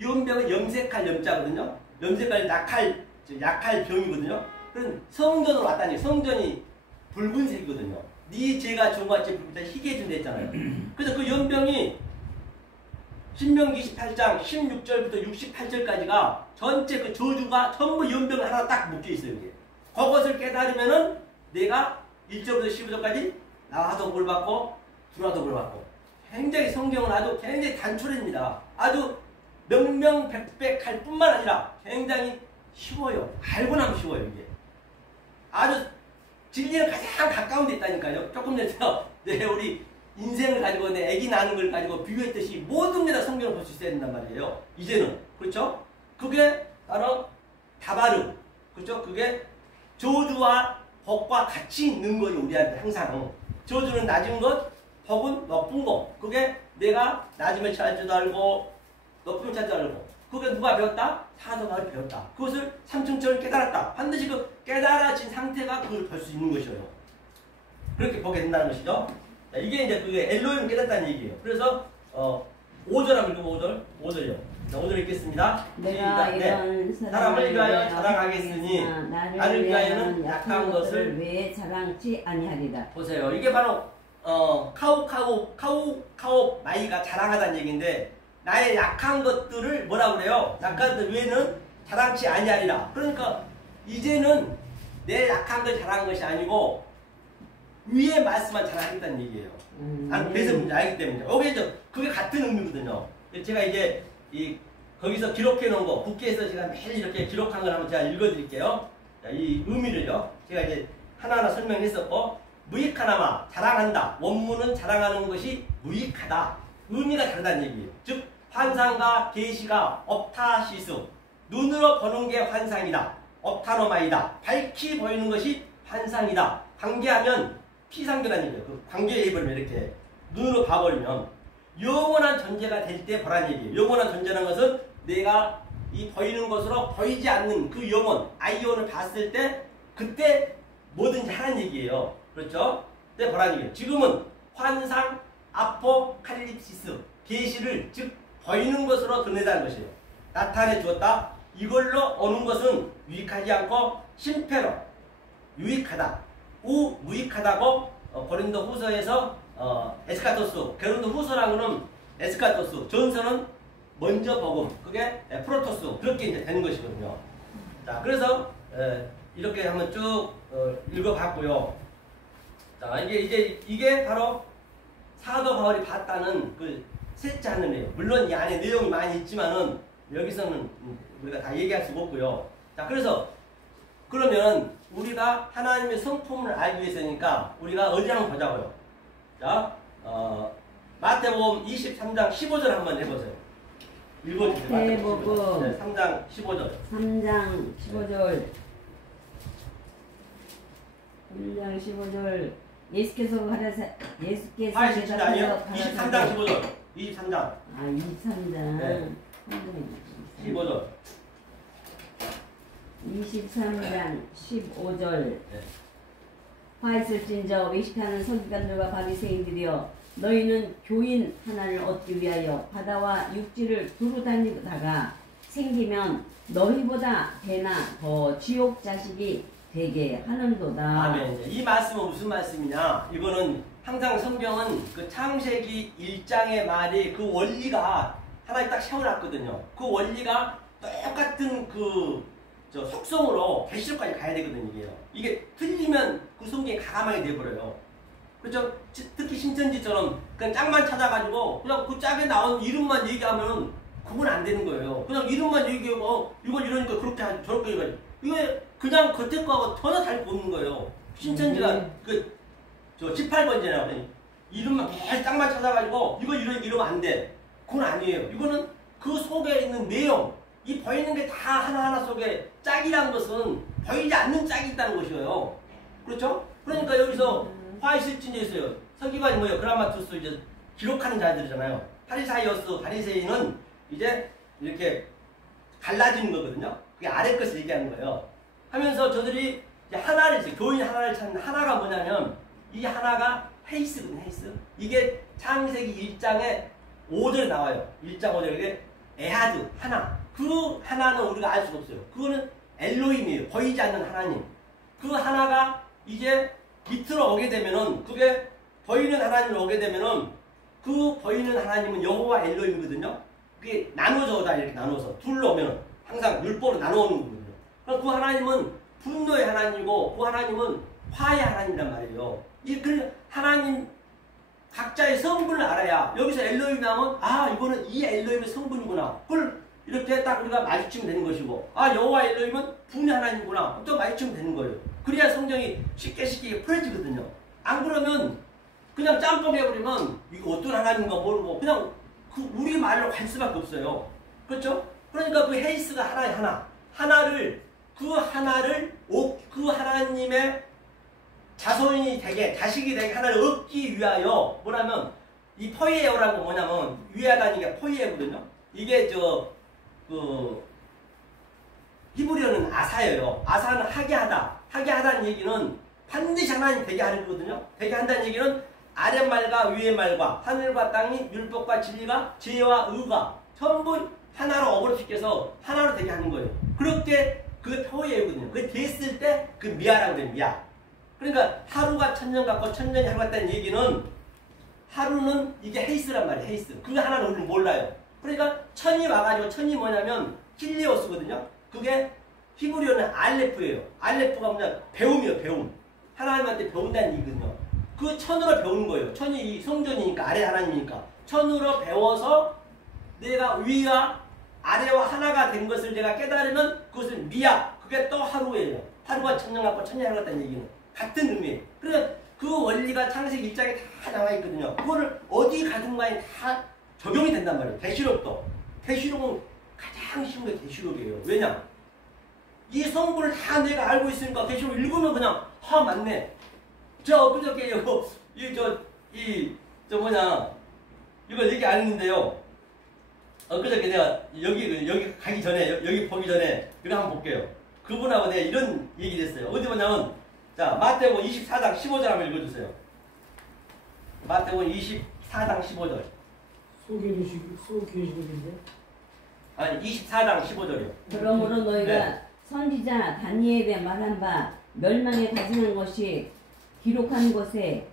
연병은 염색할 염자거든요. 염색할 약할 병이거든요. 그런 성전으로 왔다니. 성전이 붉은색이거든요. 네 죄가 종같이 붉은색 희게 해준다 했잖아요. 그래서 그 연병이 신명기 28장 16절부터 68절까지가 전체 그 저주가 전부 연병 하나 딱 묶여 있어요. 이게. 그것을 깨달으면은 내가 1절부터 15절까지 나와도 볼 받고 들어와도 볼 받고. 굉장히 성경은 아주 굉장히 단출입니다. 아주 명명백백할 뿐만 아니라 굉장히 쉬워요. 알고 나면 쉬워요. 이게. 아주 진리는 가장 가까운 데 있다니까요. 조금 전에 우리 인생을 가지고 내 아기 낳는 걸 가지고 비교했듯이 모든 게 다 성경을 볼 수 있어야 된단 말이에요. 이제는. 그렇죠? 그게 바로 다바르. 그렇죠? 그게 저주와 복과 같이 있는 거예요. 우리한테 항상. 저주는 낮은 것, 복은 높은 것. 그게 내가 낮음에 처할 줄도 알고 높음에 처할 줄도 알고. 그게 누가 배웠다? 사도 바울이 배웠다. 그것을 삼층처럼 깨달았다. 반드시 그 깨달아진 상태가 그걸 볼 수 있는 것이에요. 그렇게 보게 된다는 것이죠. 자, 이게 이제 그게 엘로힘을 깨닫다는 얘기예요. 그래서 5절 한번 읽으면 5절이요. 자, 5절 읽겠습니다. 내가 이런 사람을 위하여 자랑하겠으니 나를 위하여는 약한 것을 왜 자랑치 아니하리라. 보세요. 이게 바로 카우 마이가 자랑하다는 얘기인데 나의 약한 것들을 뭐라고 그래요? 약한 것들 외에는 자랑치 아니하리라. 그러니까 이제는 내 약한 걸 자랑한 것이 아니고 위의 말씀만 자랑하겠다는 얘기예요. 나는 그래서 문제 알기 때문에. 여기 이제 그게 같은 의미거든요. 제가 이제 이 거기서 기록해 놓은 거, 국기에서 제가 매일 이렇게 기록한 걸 한번 제가 읽어드릴게요. 자, 이 의미를요. 제가 이제 하나하나 설명했었고, 무익하나마, 자랑한다. 원문은 자랑하는 것이 무익하다. 의미가 다르다는 얘기예요. 즉, 환상과 계시가 업타시수. 눈으로 보는 게 환상이다. 업타노마이다. 밝히 보이는 것이 환상이다. 관계하면 피상교라는 얘기예요. 그 관계에 입으면 이렇게 눈으로 봐버리면 영원한 존재가 될 때 보라는 얘기예요. 영원한 존재라는 것은 내가 이 보이는 것으로 보이지 않는 그 영혼, 아이온을 봤을 때 그때 뭐든지 하는 얘기예요. 그렇죠? 그때 보라는 얘기예요. 지금은 환상, 아포칼립시스, 계시를 즉 보이는 것으로 드러내다는 것이에요. 나타내 주었다. 이걸로 오는 것은 유익하지 않고 심패로 유익하다. 무익하다고 고린도 후서에서 에스카토스, 고린도 후서라고는 에스카토스, 전서는 먼저 복음, 그게 프로토스, 그렇게 이제 되는 것이거든요. 자, 그래서 이렇게 한번 쭉 읽어봤고요. 자, 이게 바로 사도 바울이 봤다는 그 셋째 하늘이에요. 물론 이 안에 내용이 많이 있지만은 여기서는 우리가 다 얘기할 수가 없고요. 자, 그래서 그러면 우리가 하나님의 성품을 알기 위해서니까 우리가 어디 한번 보자고요. 자, 마태복음 23장 15절 한번 해보세요. 읽어주세요. 마태복음 네, 3장 15절. 3장 15절. 3장 15절. 예수께서 아, 진짜 아니에요? 23장 15절. 23장. 아, 23장. 네. 15절. 23장 15절. 네. 화 있을진저 외식하는 서기관들과 바리새인들이여 너희는 교인 하나를 얻기 위하여 바다와 육지를 두루 다니다가 생기면 너희보다 배나 더 지옥 자식이 되게 하는도다. 아멘. 이 말씀은 무슨 말씀이냐? 이거는 항상 성경은 그 창세기 1장의 말이 그 원리가 하나에 딱 세워놨거든요. 그 원리가 똑같은 속성으로 계시록까지 가야 되거든요. 이게 틀리면 그 성경이 가감하게 돼버려요. 그렇죠? 특히 신천지처럼 그냥 짝만 찾아가지고 그냥 그 짝에 나온 이름만 얘기하면 그건 안 되는 거예요. 그냥 이름만 얘기하고 이걸 이러니까 그렇게 하지 저렇게 해가지고 이게 그냥 겉에 거하고 전혀 다르게 보는 거예요. 신천지가 18번째나 이름만 계속 짝만 찾아가지고 이거 이러면 안 돼. 그건 아니에요. 이거는 그 속에 있는 내용, 이 보이는 게 다 하나하나 속에 짝이라는 것은 보이지 않는 짝이 있다는 것이에요. 그렇죠? 그러니까 여기서 화이실진에 있어요. 서기관이 뭐예요? 그라마투스 이제 기록하는 자들이잖아요. 파리사이어스, 바리새인은 이제 이렇게 갈라지는 거거든요. 그게 아래 것을 얘기하는 거예요. 하면서 저들이 이제 하나를 이제 교인 하나를 찾는 하나가 뭐냐면 이 하나가 헤이스거든요. 헤이스. 이게 창세기 1장에 5절에 나와요. 1장 5절에 이게 에하드 하나. 그 하나는 우리가 알 수가 없어요. 그거는 엘로힘이에요. 보이지 않는 하나님. 그 하나가 이제 밑으로 오게 되면은 그게 보이는 하나님을 오게 되면은 그 보이는 하나님은 여호와 엘로힘이거든요. 그게 나눠져다 이렇게 나눠서 둘로 오면은 항상 율법으로 나눠오는 거거든요. 그럼 그 하나님은 분노의 하나님이고 그 하나님은 화의 하나님이란 말이에요. 그 하나님 각자의 성분을 알아야 여기서 엘로힘이 나오면 이거는 이 엘로힘의 성분이구나. 그걸 이렇게 딱 우리가 마주치면 되는 것이고 여호와 엘로힘은 분의 하나님이구나. 또 마주치면 되는 거예요. 그래야 성경이 쉽게 풀어지거든요. 안 그러면 그냥 짬뽕 해버리면 이거 어떤 하나님인가 모르고 그냥 우리 말로 갈 수밖에 없어요. 그렇죠? 그러니까 그 헤이스가 하나를 그 하나님의 자손이 되게 자식이 되게 하나를 얻기 위하여 뭐냐면 이 포이에오라고 뭐냐면 위하다는 게 포이에거든요. 이게 히브리어는 아사예요. 아사는 하게 하다는 얘기는 반드시 하나님 되게 하는 거거든요. 되게 한다는 얘기는 아랫말과 위에말과 하늘과 땅이 율법과 진리가 죄와 의가 전부 하나로 어그러시켜서 하나로 되게 하는 거예요. 그렇게 그게 포이에거든요. 그게 됐을 때 그 미아라고 돼요. 미아. 그러니까 하루가 천년 같고 천년이 하루 같다는 얘기는 하루는 이게 헤이스란 말이에요. 헤이스. 그거 하나는 우리는 몰라요. 그러니까 천이 와가지고 천이 뭐냐면 힐리오스거든요. 그게 히브리어는 알레프예요. 알레프가 뭐냐 배움이에요. 배움. 하나님한테 배운다는 얘기거든요. 그 천으로 배우는 거예요. 천이 이 성전이니까 아래 하나님이니까 천으로 배워서 내가 위와 아래와 하나가 된 것을 내가 깨달으면 그것은 미야. 그게 또 하루예요. 하루가 천년 같고 천년이 같다는 얘기는 같은 의미예요. 그래서 그 원리가 창세기 1장에 다 나와 있거든요. 그거를 어디 가든가에 다 적용이 된단 말이에요. 계시록도. 계시록은 가장 쉬운 게 계시록이에요. 왜냐? 이 성분을 다 내가 알고 있으니까 계시록 읽으면 그냥 맞네. 저 엊그저께 이걸 얘기 안 했는데요. 엊그저께 내가 여기 가기 전에 여기 보기 전에 이거 한번 볼게요. 그분하고 내가 이런 얘기를 했어요. 어디 보냐면 자 마태복음 24장 15절 한번 읽어주세요. 마태복음 24장 15절. 소계시록인데. 아니 24장 15절이요. 그러므로 너희가 네. 선지자 다니엘에 말한 바 멸망에 가증한 것이 기록한 곳에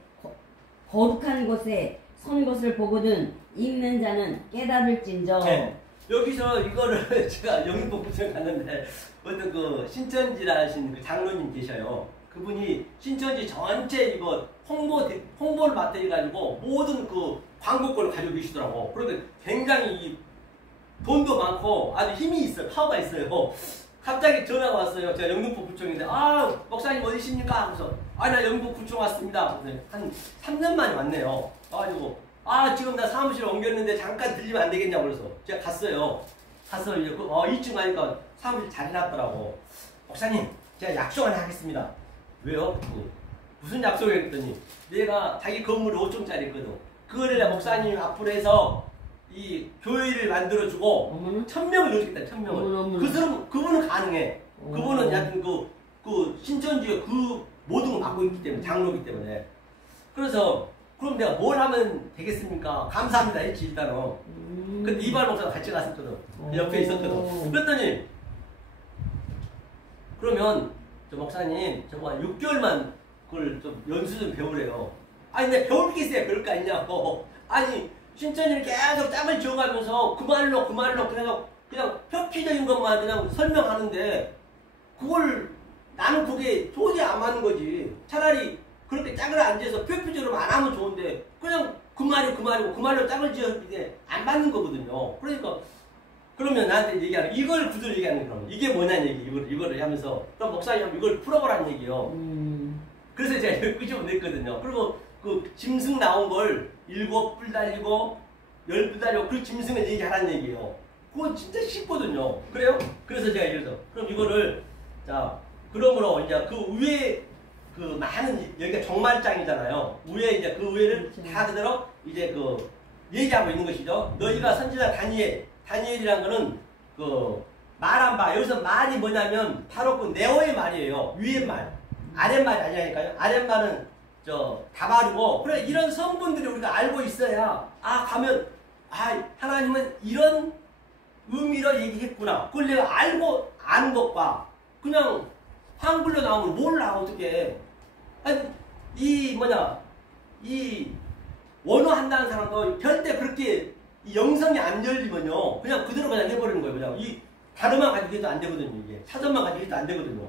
거룩한 곳에 선 것을 보거든 읽는 자는 깨달을진저. 네. 여기서 이거를 제가 영등포구청에 갔는데 어떤 그 신천지라신 그 장로님 계셔요. 그분이 신천지 전체 이거 홍보를 맡아가지고 모든 그 광고권을 가지고 계시더라고. 그런데 굉장히 이 돈도 많고 아주 힘이 있어요. 파워가 있어요. 갑자기 전화가 왔어요. 제가 영등포구청인데 목사님 어디십니까? 그래서 나 영등포구청 왔습니다. 한 3년 만에 왔네요. 그래가지고 지금 나 사무실에 옮겼는데 잠깐 들리면 안 되겠냐고 그래서 제가 갔어요. 가서 이제 2층 가니까 사무실 잘 해놨더라고. 목사님 제가 약속 하나 하겠습니다. 왜요? 무슨 약속을 했더니 내가 자기 건물이 5층짜리 있거든. 그거를 내가 목사님 앞으로 해서 이 교회를 만들어주고 1000명을 넣어주겠다. 1000명을. 그분은 가능해. 그분은 약간 그 신천지의 그 모든 걸 맡고 있기 때문에 장로이기 때문에. 그래서 그럼 내가 뭘 하면 되겠습니까? 감사합니다 했지 일단은. 근데 이발 목사가 같이 갔었거든. 그 옆에 있었거든. 그랬더니 그러면 저 목사님 저거 한 6개월만 그걸 좀 연수 좀 배우래요. 내가 배울 게 있어야 배울 거 아니냐고. 신천지를 계속 짬을 지어가면서 그 말로 그냥 표피적인 것만 그냥 설명하는데 그걸 나는 그게 도저히 안 맞는 거지. 차라리 그렇게 짝을 앉아서 표피적으로 안 하면 좋은데 그냥 그 말이고 그 말로 짝을 지었는데 안 맞는 거거든요. 그러니까 그러면 나한테 얘기하는 이걸 구조를 얘기하는 거예요. 이게 뭐냐는 얘기 이거를 하면서 그럼 목사님 이걸 풀어보라는 얘기요. 그래서 제가 이걸 끄집어냈거든요. 그리고 그 짐승 나온 걸 7뿔 달리고 10뿔 달리고 그 짐승을 얘기하라는 얘기예요. 그건 진짜 쉽거든요. 그래요? 그래서 제가 이래서 그럼 이거를 자 그러므로 이제 그 위에 그 많은 여기가 정말장이잖아요. 위에 이제 그 위에를 다 그대로 이제 그 얘기하고 있는 것이죠. 너희가 선지자 다니엘이란 거는 그 말한 바 여기서 말이 뭐냐면 바로 그 네오의 말이에요. 위의 말, 아랫말이 아니라니까요. 아랫말은 다바르고 그래 이런 성분들이 우리가 알고 있어야 가면 하나님은 이런 의미로 얘기했구나. 그걸 내가 알고 아는 것과 그냥 한글로 나오면 몰라 어떻게. 이 원어 한다는 사람도 절대 그렇게 이 영성이 안 열리면요 그냥 그대로 그냥 해버리는 거예요. 그냥 이 단어만 가지고 해도 안 되거든요. 이게 사전만 가지고 해도 안 되거든요.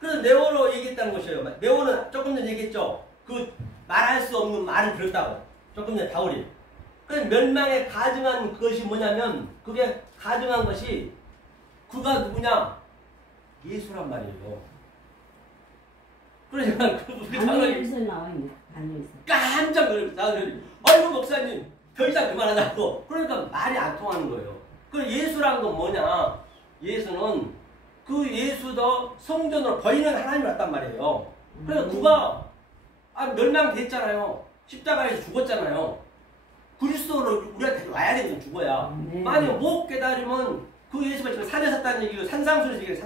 그래서 네오로 얘기했다는 것이에요. 네오는 조금 전에 얘기했죠. 그 말할 수 없는 말을 들었다고. 조금 전에 바울이. 그래서 멸망에 가증한 그것이 뭐냐면 그게 가증한 것이 그가 누구냐? 예수란 말이에요. 그러니까 다니엘서 나와 있네. 다니엘서. 깜짝 놀랐어요. 아이고 목사님 더 이상 그만하자고. 그러니까 말이 안 통하는 거예요. 그 예수란 건 뭐냐? 예수는 그 예수도 성전으로 거인은 하나님이 왔단 말이에요. 그래서 그가 멸망됐잖아요. 십자가에서 죽었잖아요. 그리스도로 우리한테 와야 되거든. 죽어야. 만약 못 깨달으면 그 예수가 지금 산에 섰다는 얘기예요. 산상수에서 얘기해요.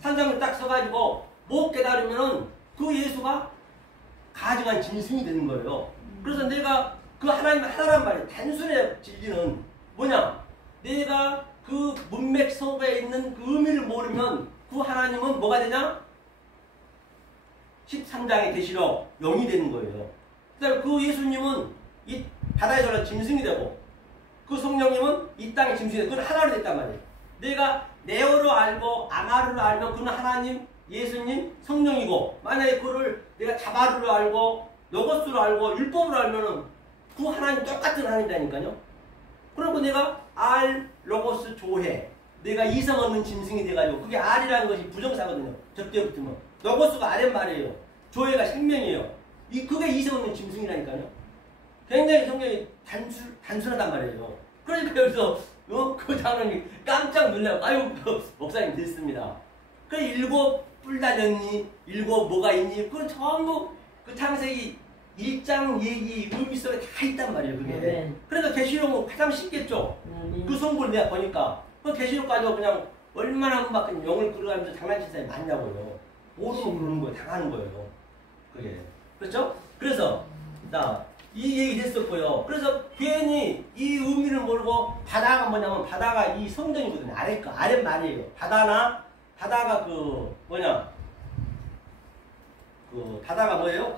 산상수 딱 서가지고 못 깨달으면은 그 예수가 가증한 짐승이 되는 거예요. 그래서 내가 그 하나님 하나란 말이에요. 단순의 진리는 뭐냐? 내가 그 문맥 속에 있는 그 의미를 모르면 그 하나님은 뭐가 되냐? 13장의 계시록 영이 되는 거예요. 그다음에 그 예수님은 이 바다에서 난 짐승이 되고 그 성령님은 이 땅의 짐승이 되고 그건 하나로 됐단 말이에요. 내가 네오로 알고 아마르로 알면 그는 하나님, 예수님, 성령이고 만약에 그를 내가 자바르로 알고 로고스로 알고 율법으로 알면은 그 하나님 똑같은 하나님이라니까요. 그리고 내가 알 로고스 조해. 내가 이성 없는 짐승이 돼가지고 그게 알이라는 것이 부정사거든요. 접대 붙으면. 로고스가 아랫말이에요. 조해가 생명이에요. 그게 이성 없는 짐승이라니까요. 굉장히 성경이 단순하단 말이에요. 그러니까 여기서 그 장로님 깜짝 놀라고 아유 목사님 됐습니다. 그 일곱 뿔 달렸니? 일곱 뭐가 있니? 그건 전부 그 창세기 1장 얘기 의미 속에 다 있단 말이에요. 그게. 네. 그러니까 계시록은 가장 쉽겠죠. 그 성부를 내가 보니까 그 계시록 가지고 그냥 얼마나 막 영을 끌어가면서 장난친 사람이 많냐고요. 모르면 그러는 거예요. 당하는 거예요. 그게. 그렇죠? 그래서 이 얘기 됐었고요. 그래서 괜히 이 의미를 모르고 바다가 뭐냐면 바다가 이 성전이거든요. 아랫말이에요. 바다가 그 바다가 뭐예요?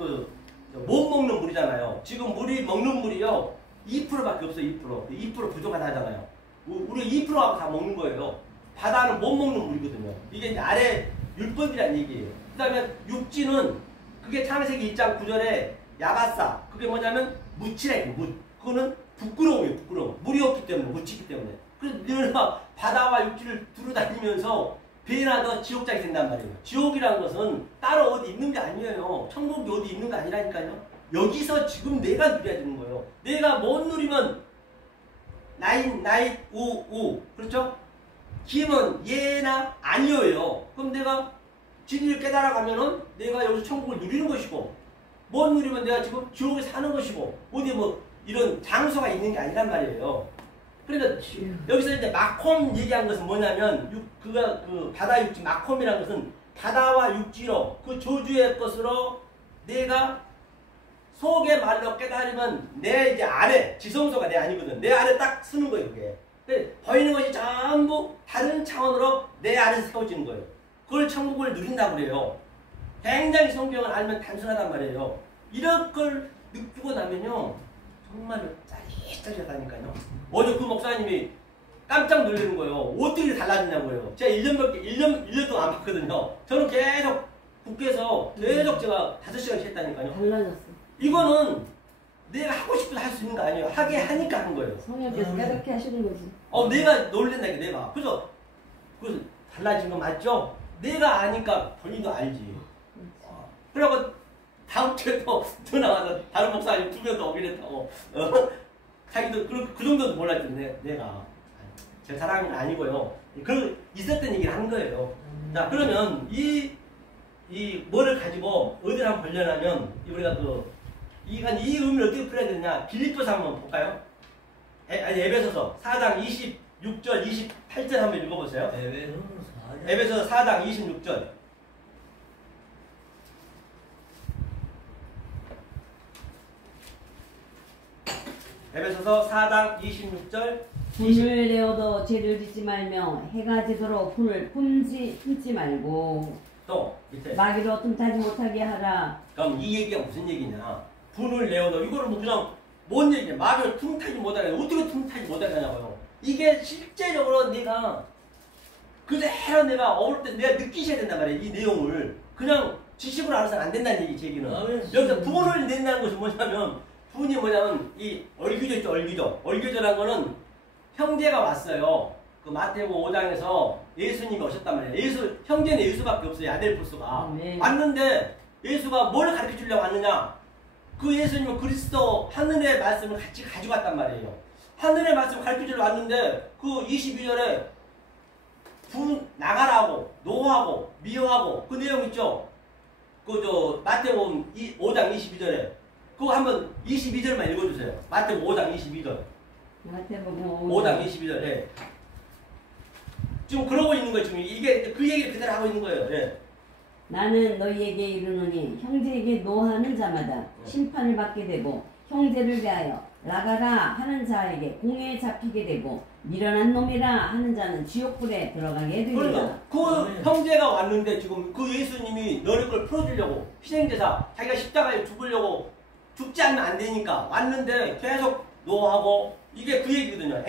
못 먹는 물이잖아요. 지금 물이 먹는 물이요. 2%밖에 없어요. 2% 부족하다 하잖아요. 우리 2%하고 다 먹는 거예요. 바다는 못 먹는 물이거든요. 이게 이제 아래 율법이라는 얘기예요. 그 다음에 육지는 그게 창세기 1장 9절에 야바사 그게 뭐냐면 묻히라 묻. 그거는 부끄러움이에요. 부끄러움. 물이 없기 때문에 묻히기 때문에. 그래서 내가 바다와 육지를 두루다니면서 배나 더 지옥장이 된단 말이에요. 지옥이라는 것은 따로 어디 있는 게 아니에요. 천국이 어디 있는 게 아니라니까요. 여기서 지금 내가 누려야 되는 거예요. 내가 못 누리면 나잇 우 그렇죠? 기면 예나 아니어요. 그럼 내가 진리를 깨달아가면은 내가 여기서 천국을 누리는 것이고 못 누리면 내가 지금 지옥에 사는 것이고 어디 뭐 이런 장소가 있는 게 아니란 말이에요. 그러니까 여기서 이제 마콤 얘기한 것은 뭐냐면 그 바다 육지 마콤이라는 것은 바다와 육지로 그 조주의 것으로 내가 속의 말로 깨달으면 내 이제 아래 지성소가 내 아니거든. 내 아래 딱 쓰는 거예요. 그게. 근데 보이는 것이 전부 다른 차원으로 내 아래서 세워지는 거예요. 그걸 천국을 누린다고 그래요. 굉장히 성경을 알면 단순하단 말이에요. 이런 걸 느끼고 나면요 정말로 짜릿짜릿하다니까요. 어제 그 목사님이 깜짝 놀라는 거예요. 어떻게 달라졌냐고요. 제가 1년 동안 안 봤거든요. 저는 계속 국회에서 계속 제가 5시간씩 했다니까요. 달라졌어. 이거는 내가 하고 싶어서 할 수 있는 거 아니에요. 하게 하니까 하는 거예요. 성령께서 깨닫게 하시는 거지. 내가 놀란다니까 내가. 그래서 달라진 거 맞죠? 내가 아니까 본인도 알지. 그러고 다음 주에 또 전화와서 다른 목사님 2명 더 오기로 했다고. 자기도 그 정도도 몰랐죠. 내가. 제가 잘하는 건 아니고요. 있었던 얘기를 한 거예요. 자, 그러면 이 뭐를 가지고 어디를 한번 보려면 우리가 이 의미를 어떻게 풀어야 되느냐. 빌립보서 한번 볼까요? 에베소서 4장 26절 28절 한번 읽어보세요. 에베소서 4장 26절. 에베소서 4장 26절 분을 내어도 죄를 짓지 말며 해가 지도록 분을 품지 말고 또 밑에 마귀로 틈타지 못하게 하라. 그럼 이 얘기가 무슨 얘기냐. 분을 내어도 이거를 뭐 그냥 뭔 얘기냐. 마귀를 틈타지 못하게 어떻게 틈타지 못하게 하냐고요. 이게 실제적으로 내가 그대로 내가 어릴 때 내가 느끼셔야 된단 말이에요. 이 내용을 그냥 지식으로 알아서는 안 된다는 얘기 제 얘기는. 여기서 분을 낸다는 것이 뭐냐면 분이 뭐냐면 이 얼귀조 있죠. 얼귀조라는 거는 형제가 왔어요. 그 마태복음 5장에서 예수님이 오셨단 말이에요. 형제는 예수밖에 없어요. 아델포스가. 왔는데 예수가 뭘 가르쳐 주려고 왔느냐. 그 예수님은 그리스도 하늘의 말씀을 같이 가지고 왔단 말이에요. 하늘의 말씀을 가르쳐 주려고 왔는데 그 22절에 분 나가라고 노하고 미워하고 그 내용 있죠. 마태복음 5장 22절에 그거 한번 22절만 읽어주세요. 마태복음 5장 22절. 마태복음 5장 22절. 예. 지금 그러고 있는 거예요. 지금 이게 그 얘기를 그대로 하고 있는 거예요. 예. 나는 너희에게 이르노니 형제에게 노하는 자마다 심판을 받게 되고 형제를 위하여 나가라 하는 자에게 공에 잡히게 되고 미련한 놈이라 하는 자는 지옥불에 들어가게 되리라. 그러니까 그 형제가 왔는데 지금 그 예수님이 너를 걸 풀어주려고 희생제사 자기가 십자가에 죽으려고 죽지 않으면 안 되니까 왔는데 계속 노하고 이게 그 얘기거든요.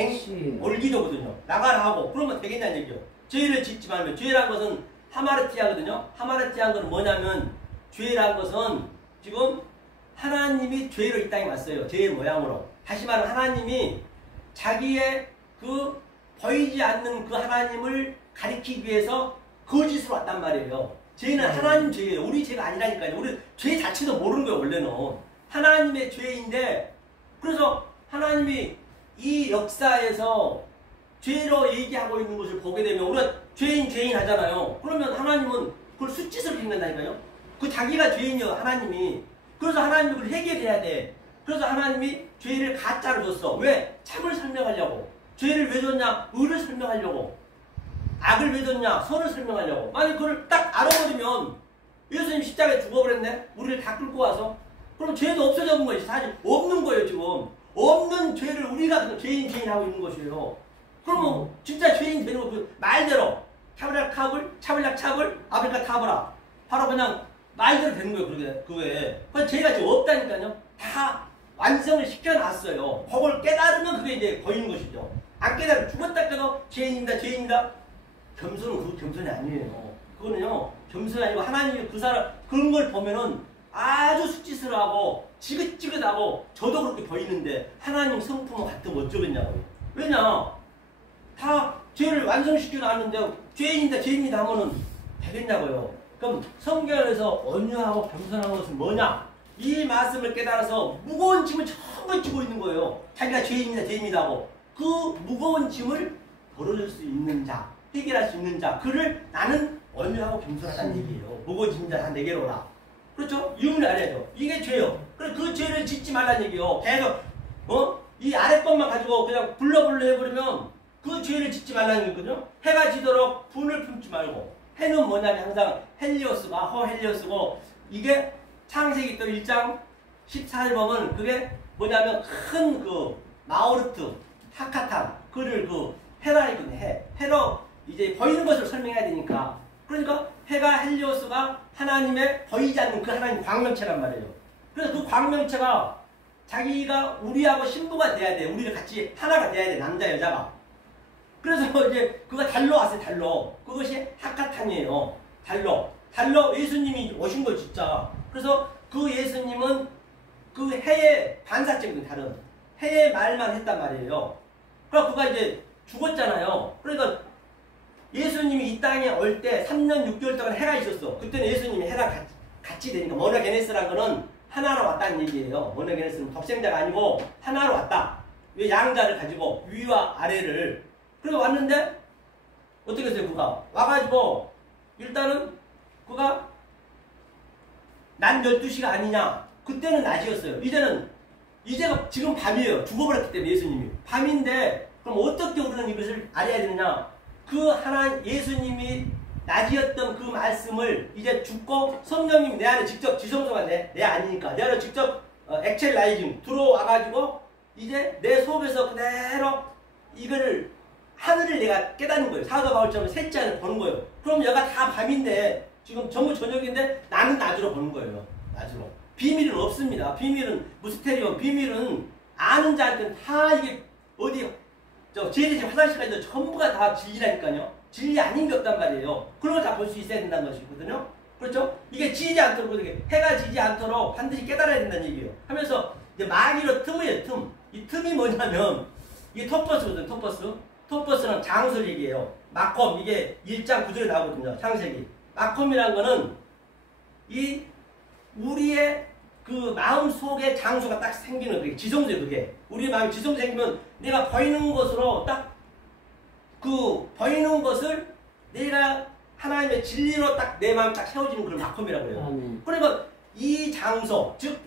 얼기도거든요. 나가라 하고 그러면 되겠냐는 얘기요. 죄를 짓지 말면 죄란 것은 하마르티아거든요. 하마르티아한 것은 뭐냐면 죄란 것은 지금 하나님이 죄로 이 땅에 왔어요. 죄의 모양으로. 다시 말하면 하나님이 자기의 그 보이지 않는 그 하나님을 가리키기 위해서 거짓으로 왔단 말이에요. 죄는 하나님 죄예요. 우리 죄가 아니라니까요. 우리 죄 자체도 모르는 거예요. 원래는 하나님의 죄인데, 그래서 하나님이 이 역사에서 죄로 얘기하고 있는 것을 보게 되면 우리가 죄인 하잖아요. 그러면 하나님은 그걸 수치스럽게 생각한다니까요. 그 자기가 죄인이요, 하나님이. 그래서 하나님이 그걸 해결해야 돼. 그래서 하나님이 죄를 가짜로 줬어. 왜? 참을 설명하려고. 죄를 왜 줬냐? 의를 설명하려고. 악을 왜 줬냐? 선을 설명하려고. 만약 그걸 딱 알아버리면 예수님 십자가에 죽어버렸네? 우리를 다 끌고 와서. 그럼 죄도 없어져 버린 거지. 사실 없는 거예요, 지금. 없는 죄를 우리가 죄인 하고 있는 것이에요. 그러면 진짜 죄인 되는 거, 그 말대로 차블락 캅을 아브리카 타브라. 바로 그냥 말대로 되는 거예요, 그게. 그래서 죄가 지금 없다니까요. 다 완성을 시켜놨어요. 그걸 깨달으면 그게 이제 보이는 것이죠. 안 깨달으면 죽었다 해도 죄인이다. 겸손은 그 겸손이 아니에요. 그거는요, 겸손이 아니고 하나님이 그 사람, 그런 걸 보면은 아주 수치스러워하고 지긋지긋하고 저도 그렇게 보이는데 하나님 성품은 같으면 어쩌겠냐고요. 왜냐? 다 죄를 완성시켜 놨는데 죄인이다 하면은 되겠냐고요. 그럼 성경에서 온유하고 겸손한 것은 뭐냐? 이 말씀을 깨달아서 무거운 짐을 전부 지고 있는 거예요. 자기가 죄인이다 하고 그 무거운 짐을 덜어줄 수 있는 자, 해결할 수 있는 자, 그를 나는 온유하고 겸손하다는 얘기예요. 무거운 짐 자 다 내게로 오라. 그렇죠? 이유를 알아야죠. 이게 죄요. 그래 그 죄를 짓지 말라는 얘기요. 계속 이 아래 것만 가지고 그냥 불러 해버리면 그 죄를 짓지 말라는 얘기거든요. 해가 지도록 분을 품지 말고. 해는 뭐냐면 항상 헬리오스가 허헬리오스고, 이게 창세기 또 1장 14절 보면 그게 뭐냐면 큰 그 마오르트 하카탄 그를 그 해라이거든요. 해로 이제 보이는 것을 설명해야 되니까. 그러니까 해가 헬리오스가 하나님의 보이지 않는 그 하나님 광명체란 말이에요. 그래서 그 광명체가 자기가 우리하고 신부가 돼야 돼. 우리를 같이 하나가 돼야 돼. 남자 여자가. 그래서 이제 그가 달로 왔어요. 달로. 그것이 하카탄이에요. 달로 예수님이 오신 거예요. 진짜. 그래서 그 예수님은 그 해의 반사적인 다른 해의 말만 했단 말이에요. 그래서 그가 이제 죽었잖아요. 그러니까 예수님이 이 땅에 올 때 3년 6개월 동안 해가 있었어. 그때는 예수님이 해랑 같이 되니까 모노게네스라는 거는 하나로 왔다는 얘기예요. 모노게네스는 독생자가 아니고 하나로 왔다. 왜 양자를 가지고 위와 아래를. 그래서 왔는데 어떻게 했어요? 그가 와가지고 일단은 그가 낮 12시가 아니냐. 그때는 낮이었어요. 이제가 지금 밤이에요. 죽어버렸기 때문에 예수님이. 밤인데 그럼 어떻게 우리는 이것을 알아야 되느냐. 그 하나님 예수님이 낮이었던 그 말씀을 이제 죽고 성령님이 내 안에 직접 지성소가 내 아니니까 내 안에 직접 엑셀라이징 들어와가지고 이제 내 속에서 그대로 이거를 하늘을 내가 깨닫는 거예요. 사도 바울처럼 셋째 안을 보는 거예요. 그럼 여가 다 밤인데 지금 전부 저녁인데 나는 낮으로 보는 거예요. 낮으로. 비밀은 없습니다. 비밀은 무스테리온. 비밀은 아는 자한테는 다 이게 어디 제일 화장실까지 전부가 다 진리라니까요. 진리 아닌 게 없단 말이에요. 그런 걸 다 볼 수 있어야 된다는 것이거든요. 그렇죠? 이게 지지 않도록, 해가 지지 않도록 반드시 깨달아야 된다는 얘기예요. 하면서 이제 마귀로 틈이에요. 틈. 이 틈이 뭐냐면 이게 토퍼스거든요. 토퍼스는 장소를 얘기해요. 마콤, 이게 1장 9절에 나오거든요. 창세기. 마콤이라는 거는 이 우리의 그 마음 속에 장소가 딱 생기는 그게 지성소예요. 그게 우리 마음이 지성소 생기면 내가 보이는 것으로 딱 그 보이는 것을 내가 하나님의 진리로 딱 내 마음이 딱 세워지는 그런 마콤이라고 해요. 그러니까 이 장소, 즉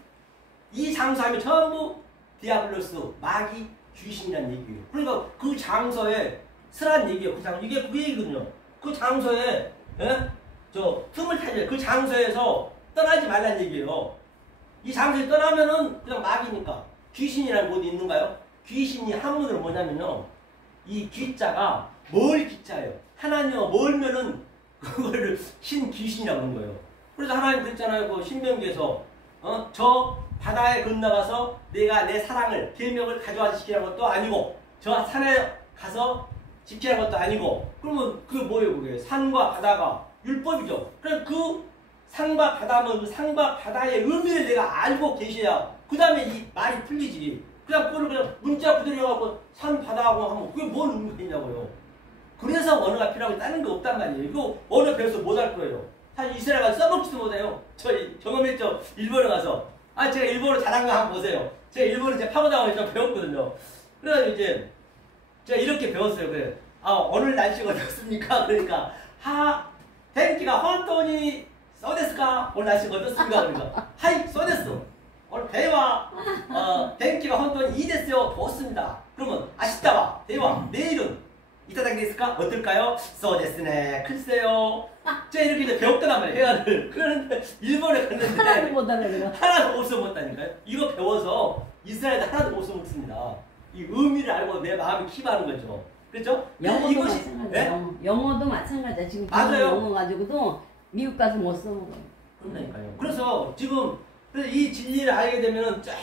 이 장소 하면 전부 디아블로스, 마귀, 귀신이라는 얘기예요. 그러니까 그 장소에 쓰란 얘기예요. 그 장소, 이게 그 얘기거든요. 그 장소에 저 틈을 타지, 그 장소에서 떠나지 말라는 얘기예요. 이 장소에 떠나면은 그냥 마귀니까. 귀신이라는 곳이 있는가요? 귀신이 한문으로 뭐냐면요, 이 귀자가 멀 귀자예요. 하나님과 멀면은 그거를 신귀신이라고 하는 거예요. 그래서 하나님 그랬잖아요. 그 신명기에서 저 바다에 건너가서 내가 내 사랑을 계명을 가져와 지키라는 것도 아니고 저 산에 가서 지키라는 것도 아니고, 그러면 그게 뭐예요? 그게 산과 바다가 율법이죠. 그래서 그 산과 바다면 그 산과 바다의 의미를 내가 알고 계셔야 그 다음에 이 말이 풀리지. 그냥 그걸 그냥 문자 그대로 해갖고 산 하고 하면 그게 뭔 의미가 있냐고요. 그래서 언어가 필요하고 다른 게 없단 말이에요. 이거 언어 배워서 못 할 거예요. 사실 이스라엘 가서 써먹지도 못해요. 저희 경험했죠. 일본에 가서. 아, 제가 일본어 잘한 거 한번 보세요. 제가 일본어 이제 파고다고 좀 배웠거든요. 그래서 이제 제가 이렇게 배웠어요. 그래. 아, 오늘 날씨가 어떻습니까? 그러니까天気が 本当にそうですか? 오늘 날씨가 어떻습니까? 그러니까 하이, そうです. 오늘 대화天気が 本当にいいですよ. 좋습니다. 그러면 아시다와 대화 내일은 이따다기 됐을까? 어떨까요? そうですね. 글쎄요. 제가 이렇게 이제 배웠단 말이에요. 회화를. 그런데 일본에 갔는데 하나도 못 알아들어. 하나도 못 써먹었다니까요. 이거 배워서 이스라엘도 하나도 못 써먹습니다. 이 의미를 알고 내 마음이 킵하는 거죠. 그렇죠? 영어도 이것이 마찬가지야. 네? 영어도 마찬가지야. 지금 맞아요. 영어 가지고도 미국 가서 못 써먹어요. 그런다니까요. 그래서 지금 그래서 이 진리를 알게 되면은 쫙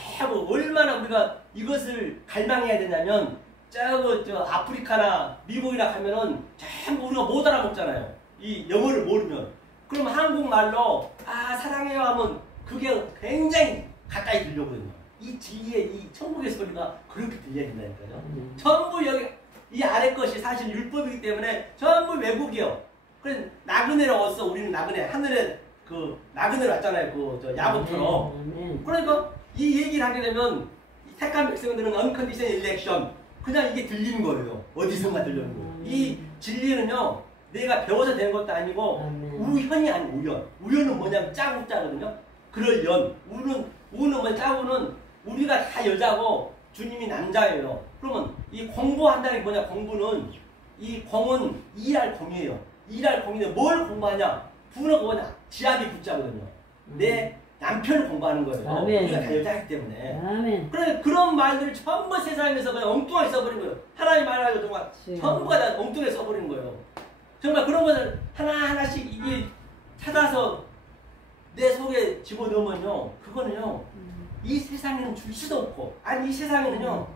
얼마나 우리가 이것을 갈망해야 되냐면 저 아프리카나 미국이나 가면은 전부 우리가 못 알아먹잖아요. 이 영어를 모르면. 그럼 한국말로 아 사랑해요 하면 그게 굉장히 가까이 들려거든요. 이 진리의 이 천국의 소리가 그렇게 들려야 된다니까요. 전부 여기 이 아래 것이 사실 율법이기 때문에 전부 외국이요. 그래서 나그네로 왔어. 우리는 나그네 하늘에 그 나그네로 왔잖아요. 그 저 야곱처럼. 그러니까 이 얘기를 하게 되면 택한 백성들은 언컨디션 일렉션 그냥 이게 들리는 거예요. 어디선가 들리는 거예요. 이 진리는요. 내가 배워서 되는 것도 아니고 우연이 아니고 우연. 우연은 뭐냐면 짜고 짜거든요. 그럴 연. 우는 뭐 짜고는 우리가 다 여자고 주님이 남자예요. 그러면 이 공부한다는 게 뭐냐? 공부는 이 공은 일할 공이에요. 일할 공인데 뭘 공부하냐? 부는 뭐냐? 지압이 붙자거든요. 내 남편을 공부하는 거예요. 아멘. 우리가 다 여자이기 때문에. 아멘. 그래 그런 말들을 전부 세상에서 그냥 엉뚱하게 써버린 거예요. 하나님 말하고 정말 전부가 다 엉뚱하게 써버린 거예요. 정말 그런 것을 하나하나씩 이게 찾아서 내 속에 집어넣으면요. 그거는요. 이 세상에는 줄 수도 없고 아니 이 세상에는요.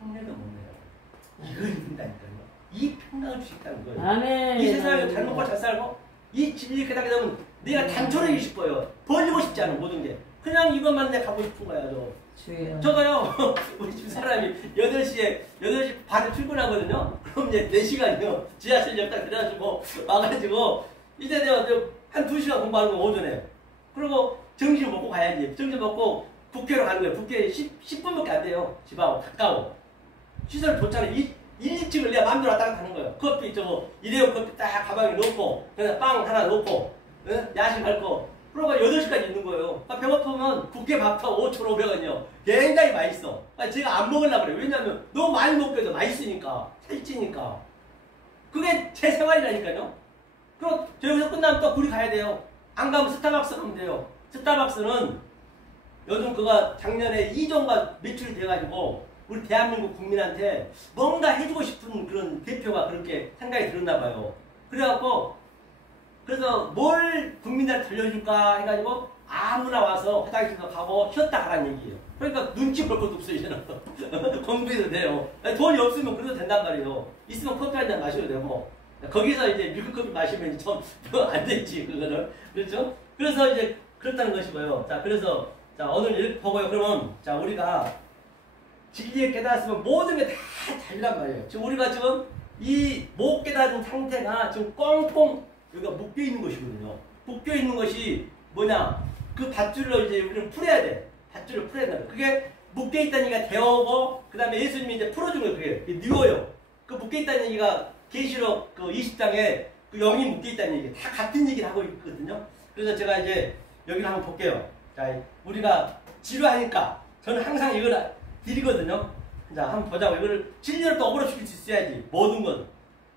평생도 못 내요. 이걸 입는다니까요. 이 평강을 줄 수 있다는 거예요. 아멘. 이 세상에서 잘 먹고 잘 살고 이 진리 깨닫게 되면 내가 단촐하게 싶어요. 벌리고 싶지 않은 모든 게. 그냥 이것만 내가 가고 싶은 거야. 저도요. 우리 집 사람이 8시 반에 출근하거든요. 그럼 이제 4시간이요. 지하철 옆에 들어가지고 와가지고 이제 내가 한 2시간 공부하는 거 오전에. 그리고 점심 먹고 가야지. 점심 먹고 북회로 가는 거예요. 북회 10분밖에 안 돼요. 집하고 가까워. 시설 좋잖아요. 일찍을 내가 마음대로 왔다 갔다 하는 거예요. 커피 일회용 커피 딱 가방에 넣고 그냥 빵 하나 넣고 야식할 거. 그러고 8시까지 있는 거예요. 배고프면 국회 밥터 5,500원이요. 굉장히 맛있어. 제가 안 먹으려고 그래요. 왜냐면 너무 많이 먹게 돼서 맛있으니까. 살찌니까. 그게 제 생활이라니까요. 그럼 저 여기서 끝나면 또 굴이 가야 돼요. 안 가면 스타벅스 가면 돼요. 스타벅스는 요즘 그가 작년에 2조가 매출이 돼가지고 우리 대한민국 국민한테 뭔가 해주고 싶은 그런 대표가 그렇게 생각이 들었나 봐요. 그래갖고 그래서 뭘 국민들한테 들려줄까 해가지고 아무나 와서 화장실도 가고 쉬었다 가라는 얘기예요. 그러니까 눈치 볼 것도 없어요. 이제는. 공부해도 돼요. 돈이 없으면 그래도 된단 말이에요. 있으면 커피 한 잔 마셔도 되고 거기서 이제 밀크커피 마시면 좀 안 되지 그거는. 그렇죠? 그래서 이제 그렇다는 것이고요. 자 그래서 자 오늘 이렇게 보고요. 그러면 자 우리가 진리에 깨달았으면 모든 게 다 잘란 말이에요. 지금 우리가 지금 이 못 깨달은 상태가 지금 꽁꽁 여기가 묶여 있는 것이거든요. 묶여 있는 것이 뭐냐? 그 밧줄로 이제 우리는 풀어야 돼. 밧줄을 풀어야 돼. 그게 묶여 있다는 얘기가 되어오고 그 다음에 예수님이 이제 풀어준 거예요. 그게 뉘어요. 그 묶여 있다는 얘기가 계시록 그 20장에 그 영이 묶여 있다는 얘기 다 같은 얘기를 하고 있거든요. 그래서 제가 이제 여기를 한번 볼게요. 자 우리가 지루하니까 저는 항상 이걸 드리거든요. 자, 한번 보자고. 이거를 진리를 또 어그러시킬 수 있어야지. 모든 건.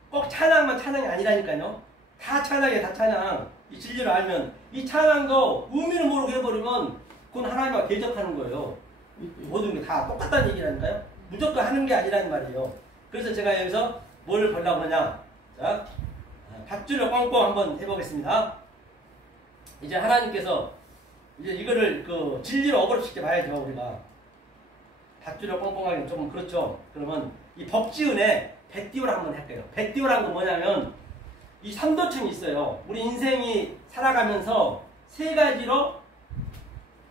꼭 찬양만 찬양이 아니라니까요. 다 찬양이에요, 다 찬양. 이 진리를 알면. 이 찬양도 의미를 모르고 해버리면 그건 하나님과 대적하는 거예요. 모든 게 다 똑같다는 얘기라니까요. 무조건 하는 게 아니라는 말이에요. 그래서 제가 여기서 뭐를 보려고 하냐. 자, 밧줄을 꽁꽁 한번 해보겠습니다. 이제 하나님께서 이제 이거를 그 진리를 어그러시게 봐야죠, 우리가. 밧줄을 꽁꽁하기는 좀 그렇죠. 그러면 이 법지은에 배띄우를 한번 할게요. 배띄우라는 건 뭐냐면 이 삼도층이 있어요. 우리 인생이 살아가면서 세 가지로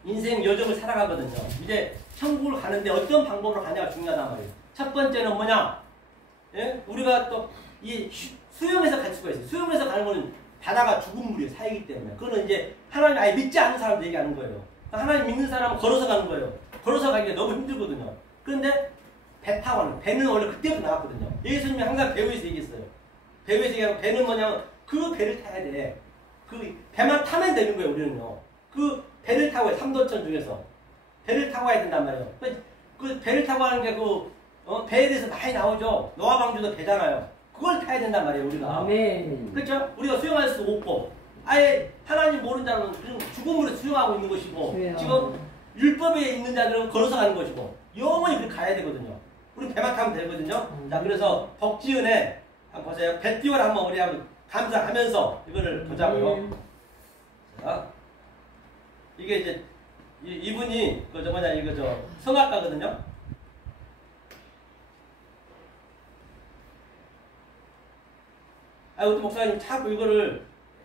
인생 여정을 살아가거든요. 이제 천국을 가는데 어떤 방법으로 가냐가 중요하단 말이에요. 첫 번째는 뭐냐? 예? 우리가 또 이 수영해서 갈 수가 있어요. 수영해서 가는 거는 바다가 죽은 물이에요. 사이기 때문에. 그거는 이제 하나님 아예 믿지 않는 사람도 얘기하는 거예요. 하나님 믿는 사람은 걸어서 가는 거예요. 걸어서 가기가 너무 힘들거든요. 그런데 배 타고 가는 배는 원래 그때부터 나왔거든요. 예수님이 항상 배후에서 얘기했어요. 배후에서 얘기하고 배는 뭐냐면 그 배를 타야 돼. 그 배만 타면 되는 거예요. 우리는요. 그 배를 타고 해요. 삼도천 중에서 배를 타고 가야 된단 말이에요. 그 배를 타고 가는 게 배에 대해서 많이 나오죠. 노아 방주도 배잖아요. 그걸 타야 된단 말이에요. 우리가. 아멘. 그렇죠? 우리가 수영할 수 없고 아예 하나님 모르는 자는 그냥 죽은 물에 수영하고 있는 것이고 그래요. 지금 율법에 있는 자들은 걸어서 가는 것이고 영원히 그렇게 가야 되거든요. 우리 배만 타면 되거든요. 자, 그래서 덕지은에 한번 보세요. 배 띄워라 한번 우리 한번 감상하면서 이거를 보자고요. 자, 이게 이제 이분이 그저 뭐냐 이거 저 성악가거든요. 아유, 목사님 자꾸 이거를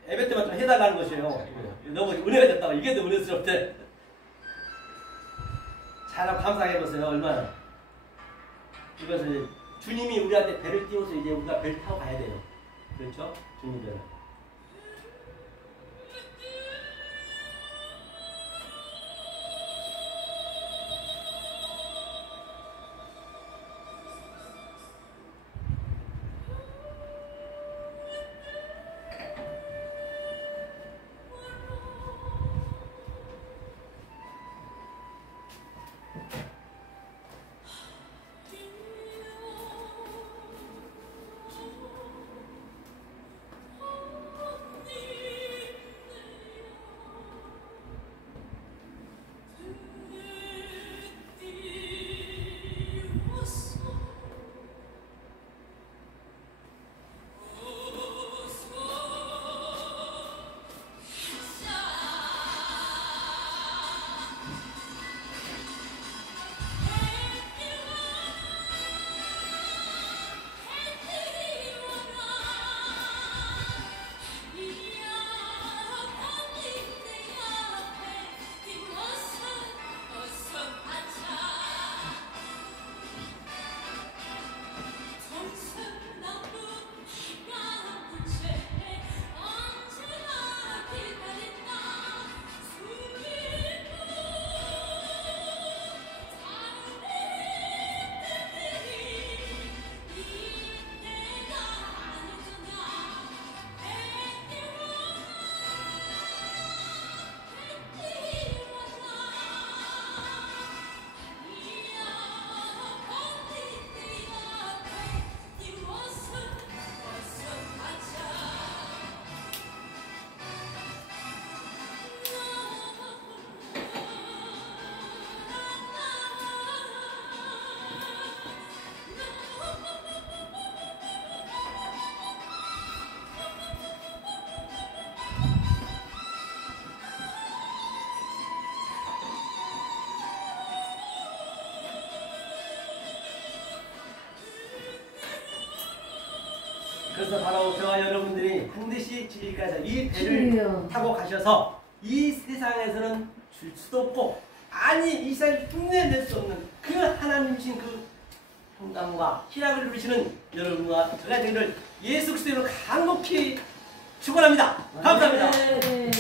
예배 때만 좀 해달라는 것이에요. 너무 은혜가 됐다고 이게 더 은혜스럽대. 잘 한번 감상해보세요. 얼마나. 이것을 주님이 우리한테 배를 띄워서 이제 우리가 배를 타고 가야 돼요. 그렇죠? 주님 배를. 그래서 바로 저와 여러분들이 반드시 지리까지 이 배를 주여. 타고 가셔서 이 세상에서는 줄 수도 없고 아니 이 세상에 흉내낼 수 없는 그 하나님이신 그 평강과 희락을 누리시는 여러분과 저가 되기를 예수 그리스도로 간곡히 축원합니다. 감사합니다. 네.